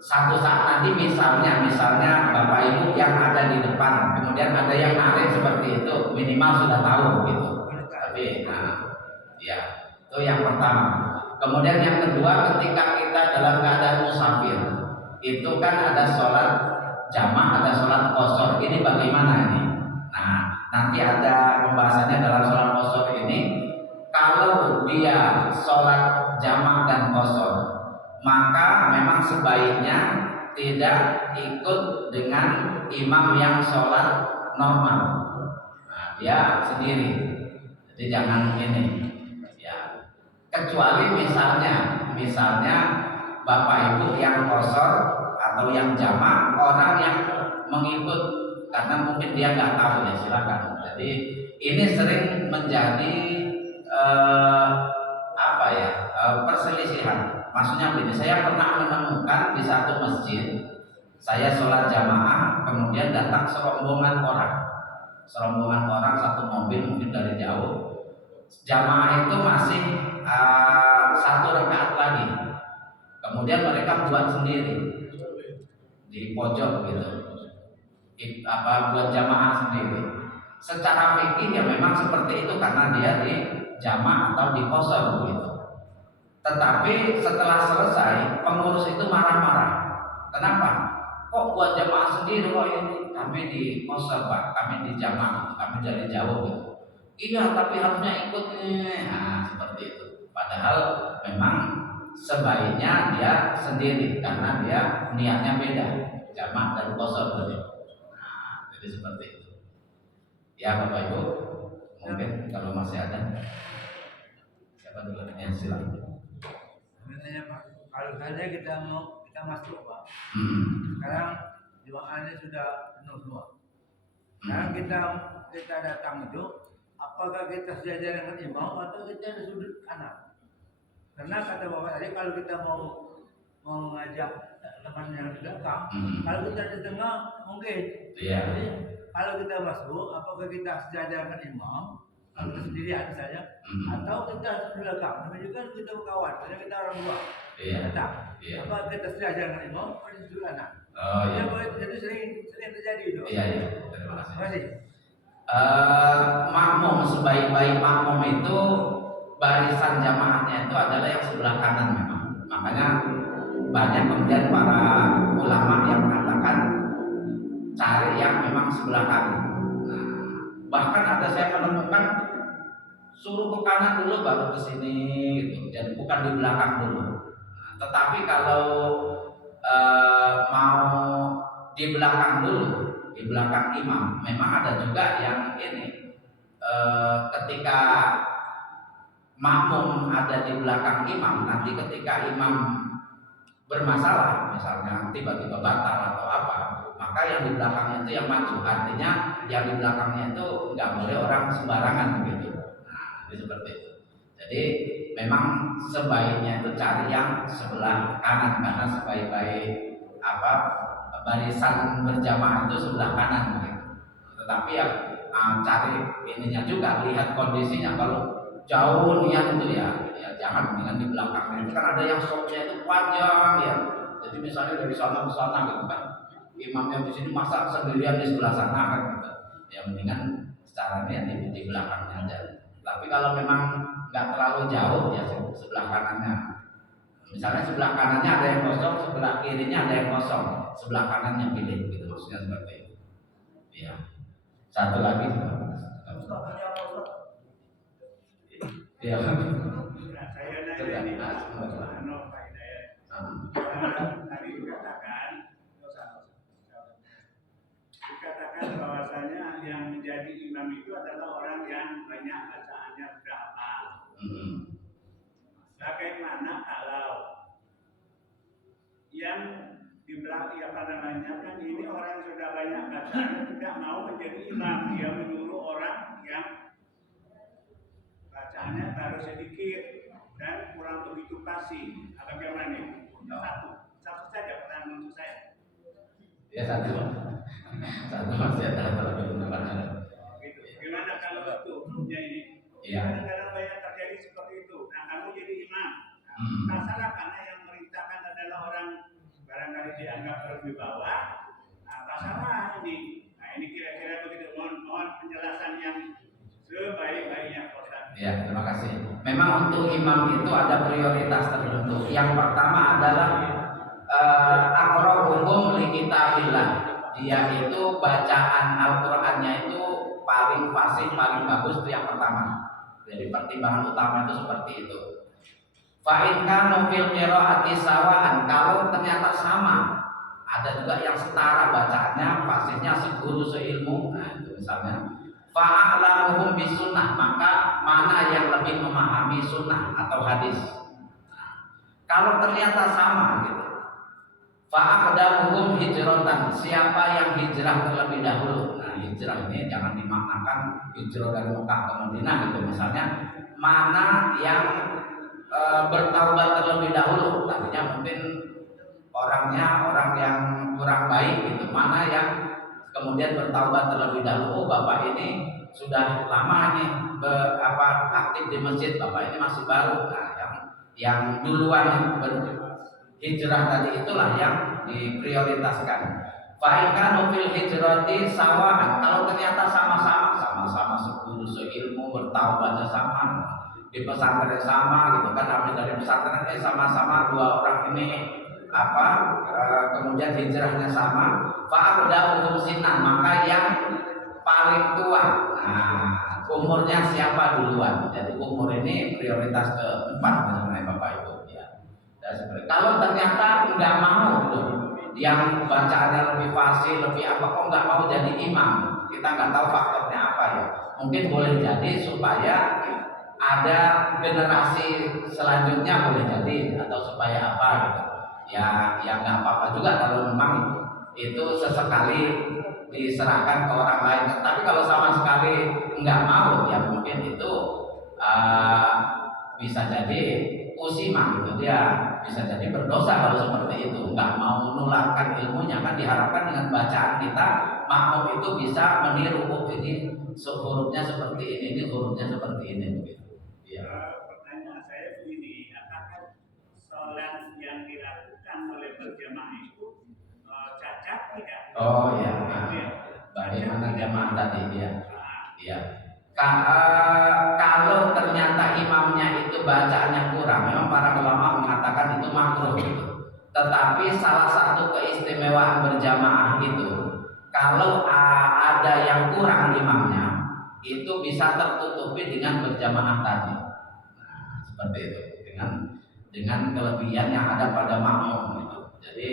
satu saat nanti misalnya Bapak Ibu yang ada di depan, kemudian ada yang narik seperti itu, minimal sudah tahu gitu. Tapi ya itu yang pertama. Kemudian yang kedua, ketika kita dalam keadaan musafir, itu kan ada sholat jamaah, ada sholat qashar. Ini bagaimana ini? Nah, nanti ada pembahasannya dalam sholat qashar ini. Kalau dia sholat jamaah dan qashar, maka memang sebaiknya tidak ikut dengan imam yang sholat normal. Nah, dia sendiri. Jadi jangan ini. Ya. Kecuali misalnya Bapak Ibu yang qashar atau yang jamaah, orang yang mengikut karena mungkin dia nggak tahu, ya silakan. Jadi ini sering menjadi perselisihan. Maksudnya begini, saya pernah menemukan di satu masjid, saya sholat jamaah, kemudian datang serombongan orang satu mobil mungkin dari jauh. Jamaah itu masih satu rakaat lagi, kemudian mereka buat sendiri di pojok gitu, buat jamaah sendiri. Secara fikih ya memang seperti itu karena dia di jamaah atau di qashar begitu. Tetapi setelah selesai pengurus itu marah-marah. Kenapa? Kok buat jamaah sendiri kok ini? Kami di qashar Pak, kami di jamaah, kami dari jauh gitu. Iya, tapi harusnya ikut nih. Nah, seperti itu. Padahal memang sebaiknya dia sendiri karena dia niatnya beda, jamaah dan qashar tadi. Nah, jadi seperti itu. Ya Bapak Ibu, mungkin kalau masih ada siapa dulu yang silakan. Sebenarnya Pak, kalau saja kita masuk Pak, sekarang jemaahnya sudah penuh semua. Sekarang kita datang itu, apakah kita sejajar dengan imam atau kita di sudut kanan? Karena kata Bapak tadi kalau kita mau mengajak teman yang di belakang, kalau kita di tengah mungkin. Iya. Jadi kalau kita masuk, apakah kita sejajar dengan imam atau sendirian saja, atau kita di belakang? Namanya juga kita berkawan, karena kita orang dua. Iya. Datang. Iya. Apa kita sejajar dengan imam atau di sudut kanan? Oh iya. Jadi sering terjadi itu. Iya. Terima kasih. Terima kasih. Makmum, sebaik-baik makmum itu barisan jamaahnya itu adalah yang sebelah kanan memang. Makanya banyak kemudian para ulama yang mengatakan cari yang memang sebelah kanan. Nah, bahkan ada saya menemukan suruh ke kanan dulu baru ke sini gitu. Jadi bukan di belakang dulu. Nah, tetapi kalau mau di belakang dulu, di belakang imam, memang ada juga yang ini ketika makmum ada di belakang imam, nanti ketika imam bermasalah, misalnya tiba-tiba batal atau apa, maka yang di belakangnya itu yang maju. Artinya yang di belakangnya itu nggak boleh orang sembarangan begitu. Nah, itu seperti itu. Jadi memang sebaiknya itu cari yang sebelah kanan karena sebaik-baik barisan berjamaah itu sebelah kanan begitu. Tetapi ya cari ininya juga, lihat kondisinya. Kalau jauh niat itu ya jangan, dengan di belakangnya itu kan ada yang sopnya itu panjang ya. Jadi misalnya dari sana ke sana gitu kan, imamnya di sini masa sendirian di sebelah sana kan gitu. Ya mendingan secara niat di belakangnya aja. Tapi kalau memang nggak terlalu jauh ya sebelah kanannya. Misalnya sebelah kanannya ada yang kosong, sebelah kirinya ada yang kosong, sebelah kanannya pilih gitu, maksudnya seperti itu. Ya. Satu lagi. Ya. Saya nanya ini, Pak Hidayat. Tadi dikatakan bahwasanya yang menjadi imam itu adalah orang yang banyak bacaannya sudah hafal. Bagaimana kalau yang di belakang kan ini orang yang sudah banyak bacaannya tidak mau menjadi imam, dia menyuruh orang yang bacaannya baru sedikit dan kurang begitu fasih. Bagaimana nih? Satu saja pertanyaan untuk saya. Ya satu masih ada terlebih dahulu. Gimana kalau itu hukumnya memang untuk imam itu ada prioritas tertentu. Yang pertama adalah aqra'uhum li kitabillah. Dia itu bacaan Al-Qur'annya itu paling fasih, paling bagus, itu yang pertama. Jadi pertimbangan utama itu seperti itu. Fa in kanu fil qiraati sawaan, kalau ternyata sama, ada juga yang setara bacaannya, fasihnya seguru seilmu. Nah, itu misalnya fa'alamuhum bisunnah, maka mana yang lebih memahami sunnah atau hadis. Nah, kalau ternyata sama gitu, fa'aqdamuhum hijratan, siapa yang hijrah terlebih dahulu. Nah, hijrah ini jangan dimaknakan hijrah dari Mekah ke Madinah gitu. Misalnya mana yang bertaubat terlebih dahulu, tadinya mungkin orangnya orang yang kurang baik gitu, mana yang kemudian bertaubat terlebih dahulu. Oh, bapak ini sudah lama nih aktif di masjid, bapak ini masih baru. Nah, yang duluan berhijrah tadi itulah yang diprioritaskan. Fa'ikanu fil hijrati sawaan, kalau ternyata sama-sama seguru seilmu, bertaubatnya sama, di pesantren sama gitu kan, habis dari pesantren sama-sama dua orang ini kemudian hijrahnya sama, fa'aqdamuhum sinan, maka yang paling tua, nah, umurnya siapa duluan. Jadi umur ini prioritas keempat sebenarnya Bapak Ibu ya. Kalau ternyata nggak mau tuh, yang bacaannya lebih fasih, lebih kok nggak mau jadi imam, kita nggak tahu faktornya apa ya. Mungkin boleh jadi supaya ada generasi selanjutnya, boleh jadi, atau supaya apa gitu. Ya nggak apa-apa juga kalau memang itu sesekali diserahkan ke orang lain. Tapi kalau sama sekali nggak mau, ya mungkin itu bisa jadi usimah gitu, dia bisa jadi berdosa kalau seperti itu, nggak mau menularkan ilmunya. Kan diharapkan dengan bacaan kita makmum itu bisa meniru, oh ini hurufnya seperti ini hurufnya seperti ini begitu. Ya. Pertanyaan saya begini, apakah sholat yang dilakukan oleh berjamaah itu cacat tidak? Oh ya, bagaimana jamaah tadi ya? Ya. Kalau ternyata imamnya itu bacaannya kurang, memang para ulama mengatakan itu makruh. Tetapi salah satu keistimewaan berjamaah itu, kalau ada yang kurang imamnya, itu bisa tertutupi dengan berjamaah tadi. Nah, seperti itu, dengan kelebihan yang ada pada makmum itu. Jadi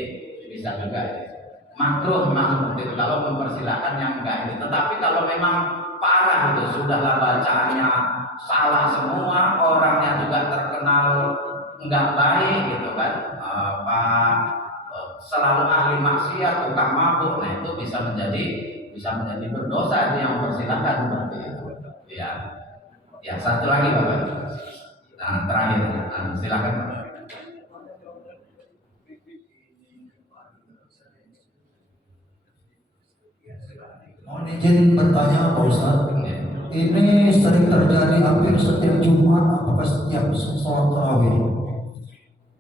bisa juga makruh memang seperti itu kalau mempersilahkan yang enggak ini. Tetapi kalau memang parah itu, sudahlah bacaannya salah semua, orangnya juga terkenal enggak baik gitu kan, selalu ahli maksiat, tukang mabuk, nah itu bisa menjadi berdosa, itu yang mempersilahkan seperti itu. Ya satu lagi Bapak. Nah terakhir, silakan Bapak. Mohon izin bertanya Pak Ustaz. Ini sering terjadi hampir setiap Jumat, apakah setiap sholat tarawih.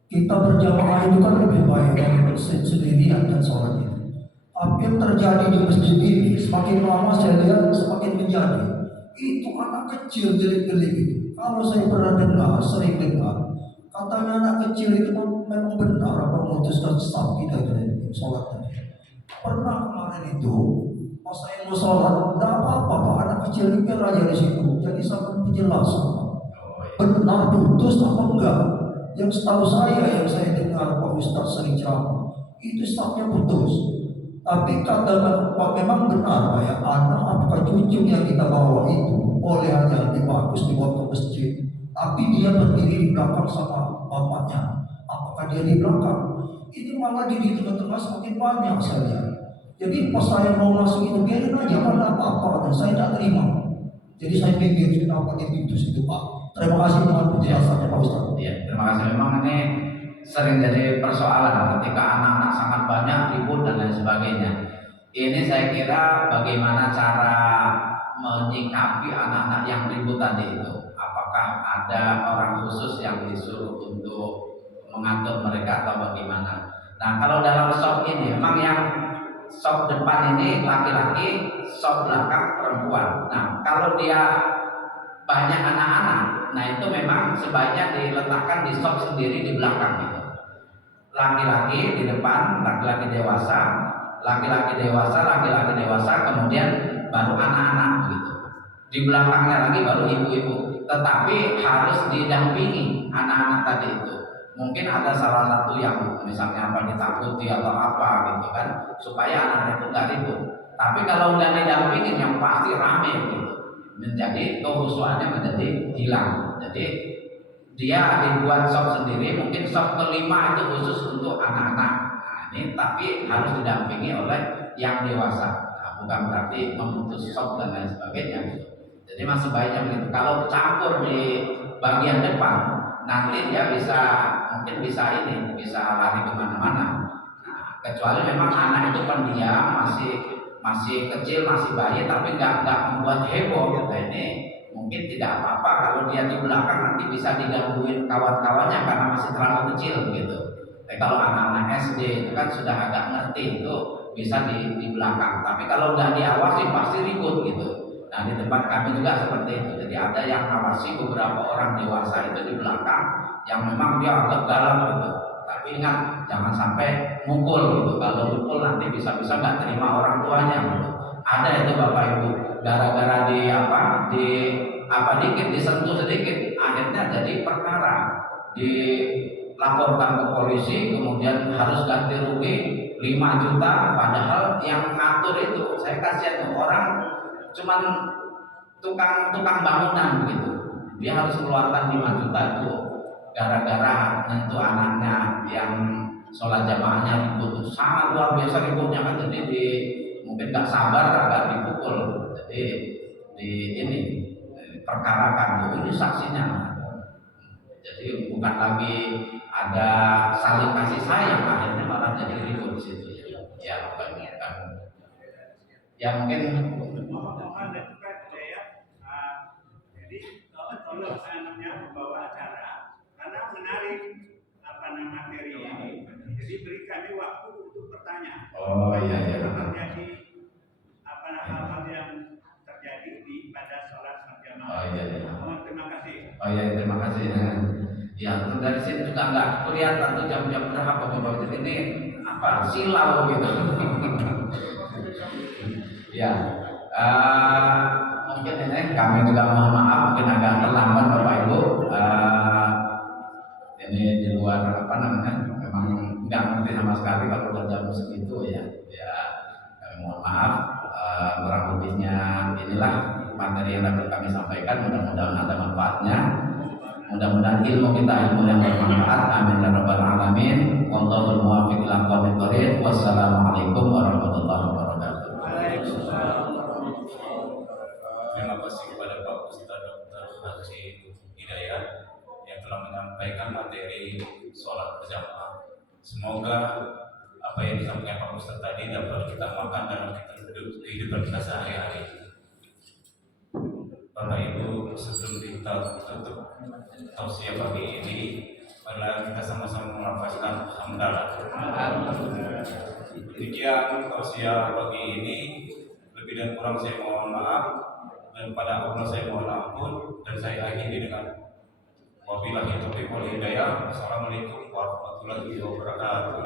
Kita berjamaah itu kan lebih baik dari sendirian dan sholat itu. Hampir terjadi di masjid ini, semakin lama saya lihat semakin menjadi. Itu anak kecil jelik-jelik itu. Kalau saya pernah dengar, sering dengar, katanya anak kecil itu memang benar apa memutuskan saf kita dari sholat tadi. Pernah kemarin itu, pas saya mau sholat, tidak apa-apa Pak, anak kecil itu aja di situ. Jadi sampai penjelasan, benar putus apa enggak? Yang setahu saya, yang saya dengar Pak Ustaz sering ceramah, itu safnya putus. Tapi kata Pak memang benar Pak ya, anak apakah cucu yang kita bawa itu boleh hanya bagus dibawa ke masjid, tapi dia berdiri di belakang sama bapaknya. Apakah dia di belakang? Ini malah di tengah-tengah semakin banyak saya lihat. Jadi pas saya mau masuk itu biarin aja, karena apa-apa dan saya tidak terima. Jadi saya pikir kenapa dia pintu situ Pak. Terima kasih dengan penjelasannya Pak Ustaz. Ya, terima kasih. Memang ini sering jadi persoalan ketika anak-anak sangat banyak ribut dan lain sebagainya. Ini saya kira bagaimana cara menyikapi anak-anak yang ribut tadi itu. Apakah ada orang khusus yang disuruh untuk mengatur mereka atau bagaimana? Nah, kalau dalam shop ini memang yang shop depan ini laki-laki, shop belakang perempuan. Nah, kalau dia banyak anak-anak, nah itu memang sebaiknya diletakkan di stop sendiri di belakang gitu. Laki-laki di depan, laki-laki dewasa, kemudian baru anak-anak gitu. Di belakangnya lagi baru ibu-ibu. Tetapi harus didampingi anak-anak tadi itu. Mungkin ada salah satu yang misalnya apa ditakuti atau apa gitu kan, supaya anak-anak itu nggak ribut. Tapi kalau udah didampingin yang pasti rame gitu. Menjadi kehusuannya menjadi hilang. Jadi dia dibuat shop sendiri, mungkin shop kelima itu khusus untuk anak-anak. Nah, ini tapi harus didampingi oleh yang dewasa. Nah, bukan berarti memutus shop dan lain sebagainya. Jadi masih baiknya begitu. Kalau campur di bagian depan, nanti dia mungkin bisa lari kemana-mana. Nah, kecuali memang anak itu pendiam, masih kecil, masih bayi, tapi nggak membuat heboh. Nah, ini mungkin tidak apa-apa kalau dia di belakang nanti bisa digangguin kawan-kawannya karena masih terlalu kecil gitu. Tapi kalau anak-anak SD itu kan sudah agak ngerti itu bisa di belakang. Tapi kalau nggak diawasi pasti ribut gitu. Nah di tempat kami juga seperti itu. Jadi ada yang awasi beberapa orang dewasa itu di belakang yang memang dia agak galak gitu. Tapi ingat jangan sampai mukul gitu. Kalau mukul nanti bisa-bisa nggak terima orang tuanya gitu. Ada itu Bapak Ibu gara-gara dikit disentuh sedikit akhirnya jadi perkara, dilaporkan ke polisi, kemudian harus ganti rugi 5 juta, padahal yang ngatur itu saya kasihan orang cuman tukang bangunan gitu, dia harus keluarkan 5 juta itu gara-gara nyentuh anaknya yang sholat jamaahnya ribut, sangat luar biasa ributnya kan. Jadi mungkin nggak sabar agak dipukul, jadi perkarakan ini saksinya. Jadi bukan lagi ada saling kasih sayang, akhirnya malah jadi ribut di situ ya. Ya mungkin mohon dan juga saya jadi tolong anaknya membawa acara karena menarik materi ini. Jadi beri kami waktu untuk bertanya. Oh iya. Terjadi hal-hal yang terjadi pada sholat jamaah. Oh iya. Mohon terima kasih. Oh iya, terima kasih. Ya, dari sini juga nggak kelihatan tuh jam-jam berapa Bapak. Jadi ini silau gitu. Ya, mungkin ini kami juga mohon maaf mungkin agak terlambat Bapak Ibu. Ini di luar memang nggak ngerti sama sekali kalau udah jam segitu ya. Ya, kami mohon maaf. Kurang lebihnya inilah materi yang dapat kami sampaikan. Mudah-mudahan ada manfaatnya. Mudah-mudahan ilmu kita ilmu yang bermanfaat. Amin ya rabbal alamin. Wallahul muwaffiq ila aqwamit thoriq. Wassalamualaikum warahmatullahi wabarakatuh. Terima kasih kepada Pak Ustaz Dr. Haji Hidayat yang telah menyampaikan materi sholat berjamaah. Semoga apa yang disampaikan Pak Ustaz tadi dapat kita makan dalam kehidupan kita sehari-hari. Bapak Ibu, sebelum kita tutup tausiah pagi ini, marilah kita sama-sama melafazkan hamdalah. Demikian tausiah pagi ini. Lebih dan kurang saya mohon maaf, dan pada Allah saya mohon ampun, dan saya akhiri dengan wabillahi taufiq wal hidayah. Assalamualaikum warahmatullahi wabarakatuh.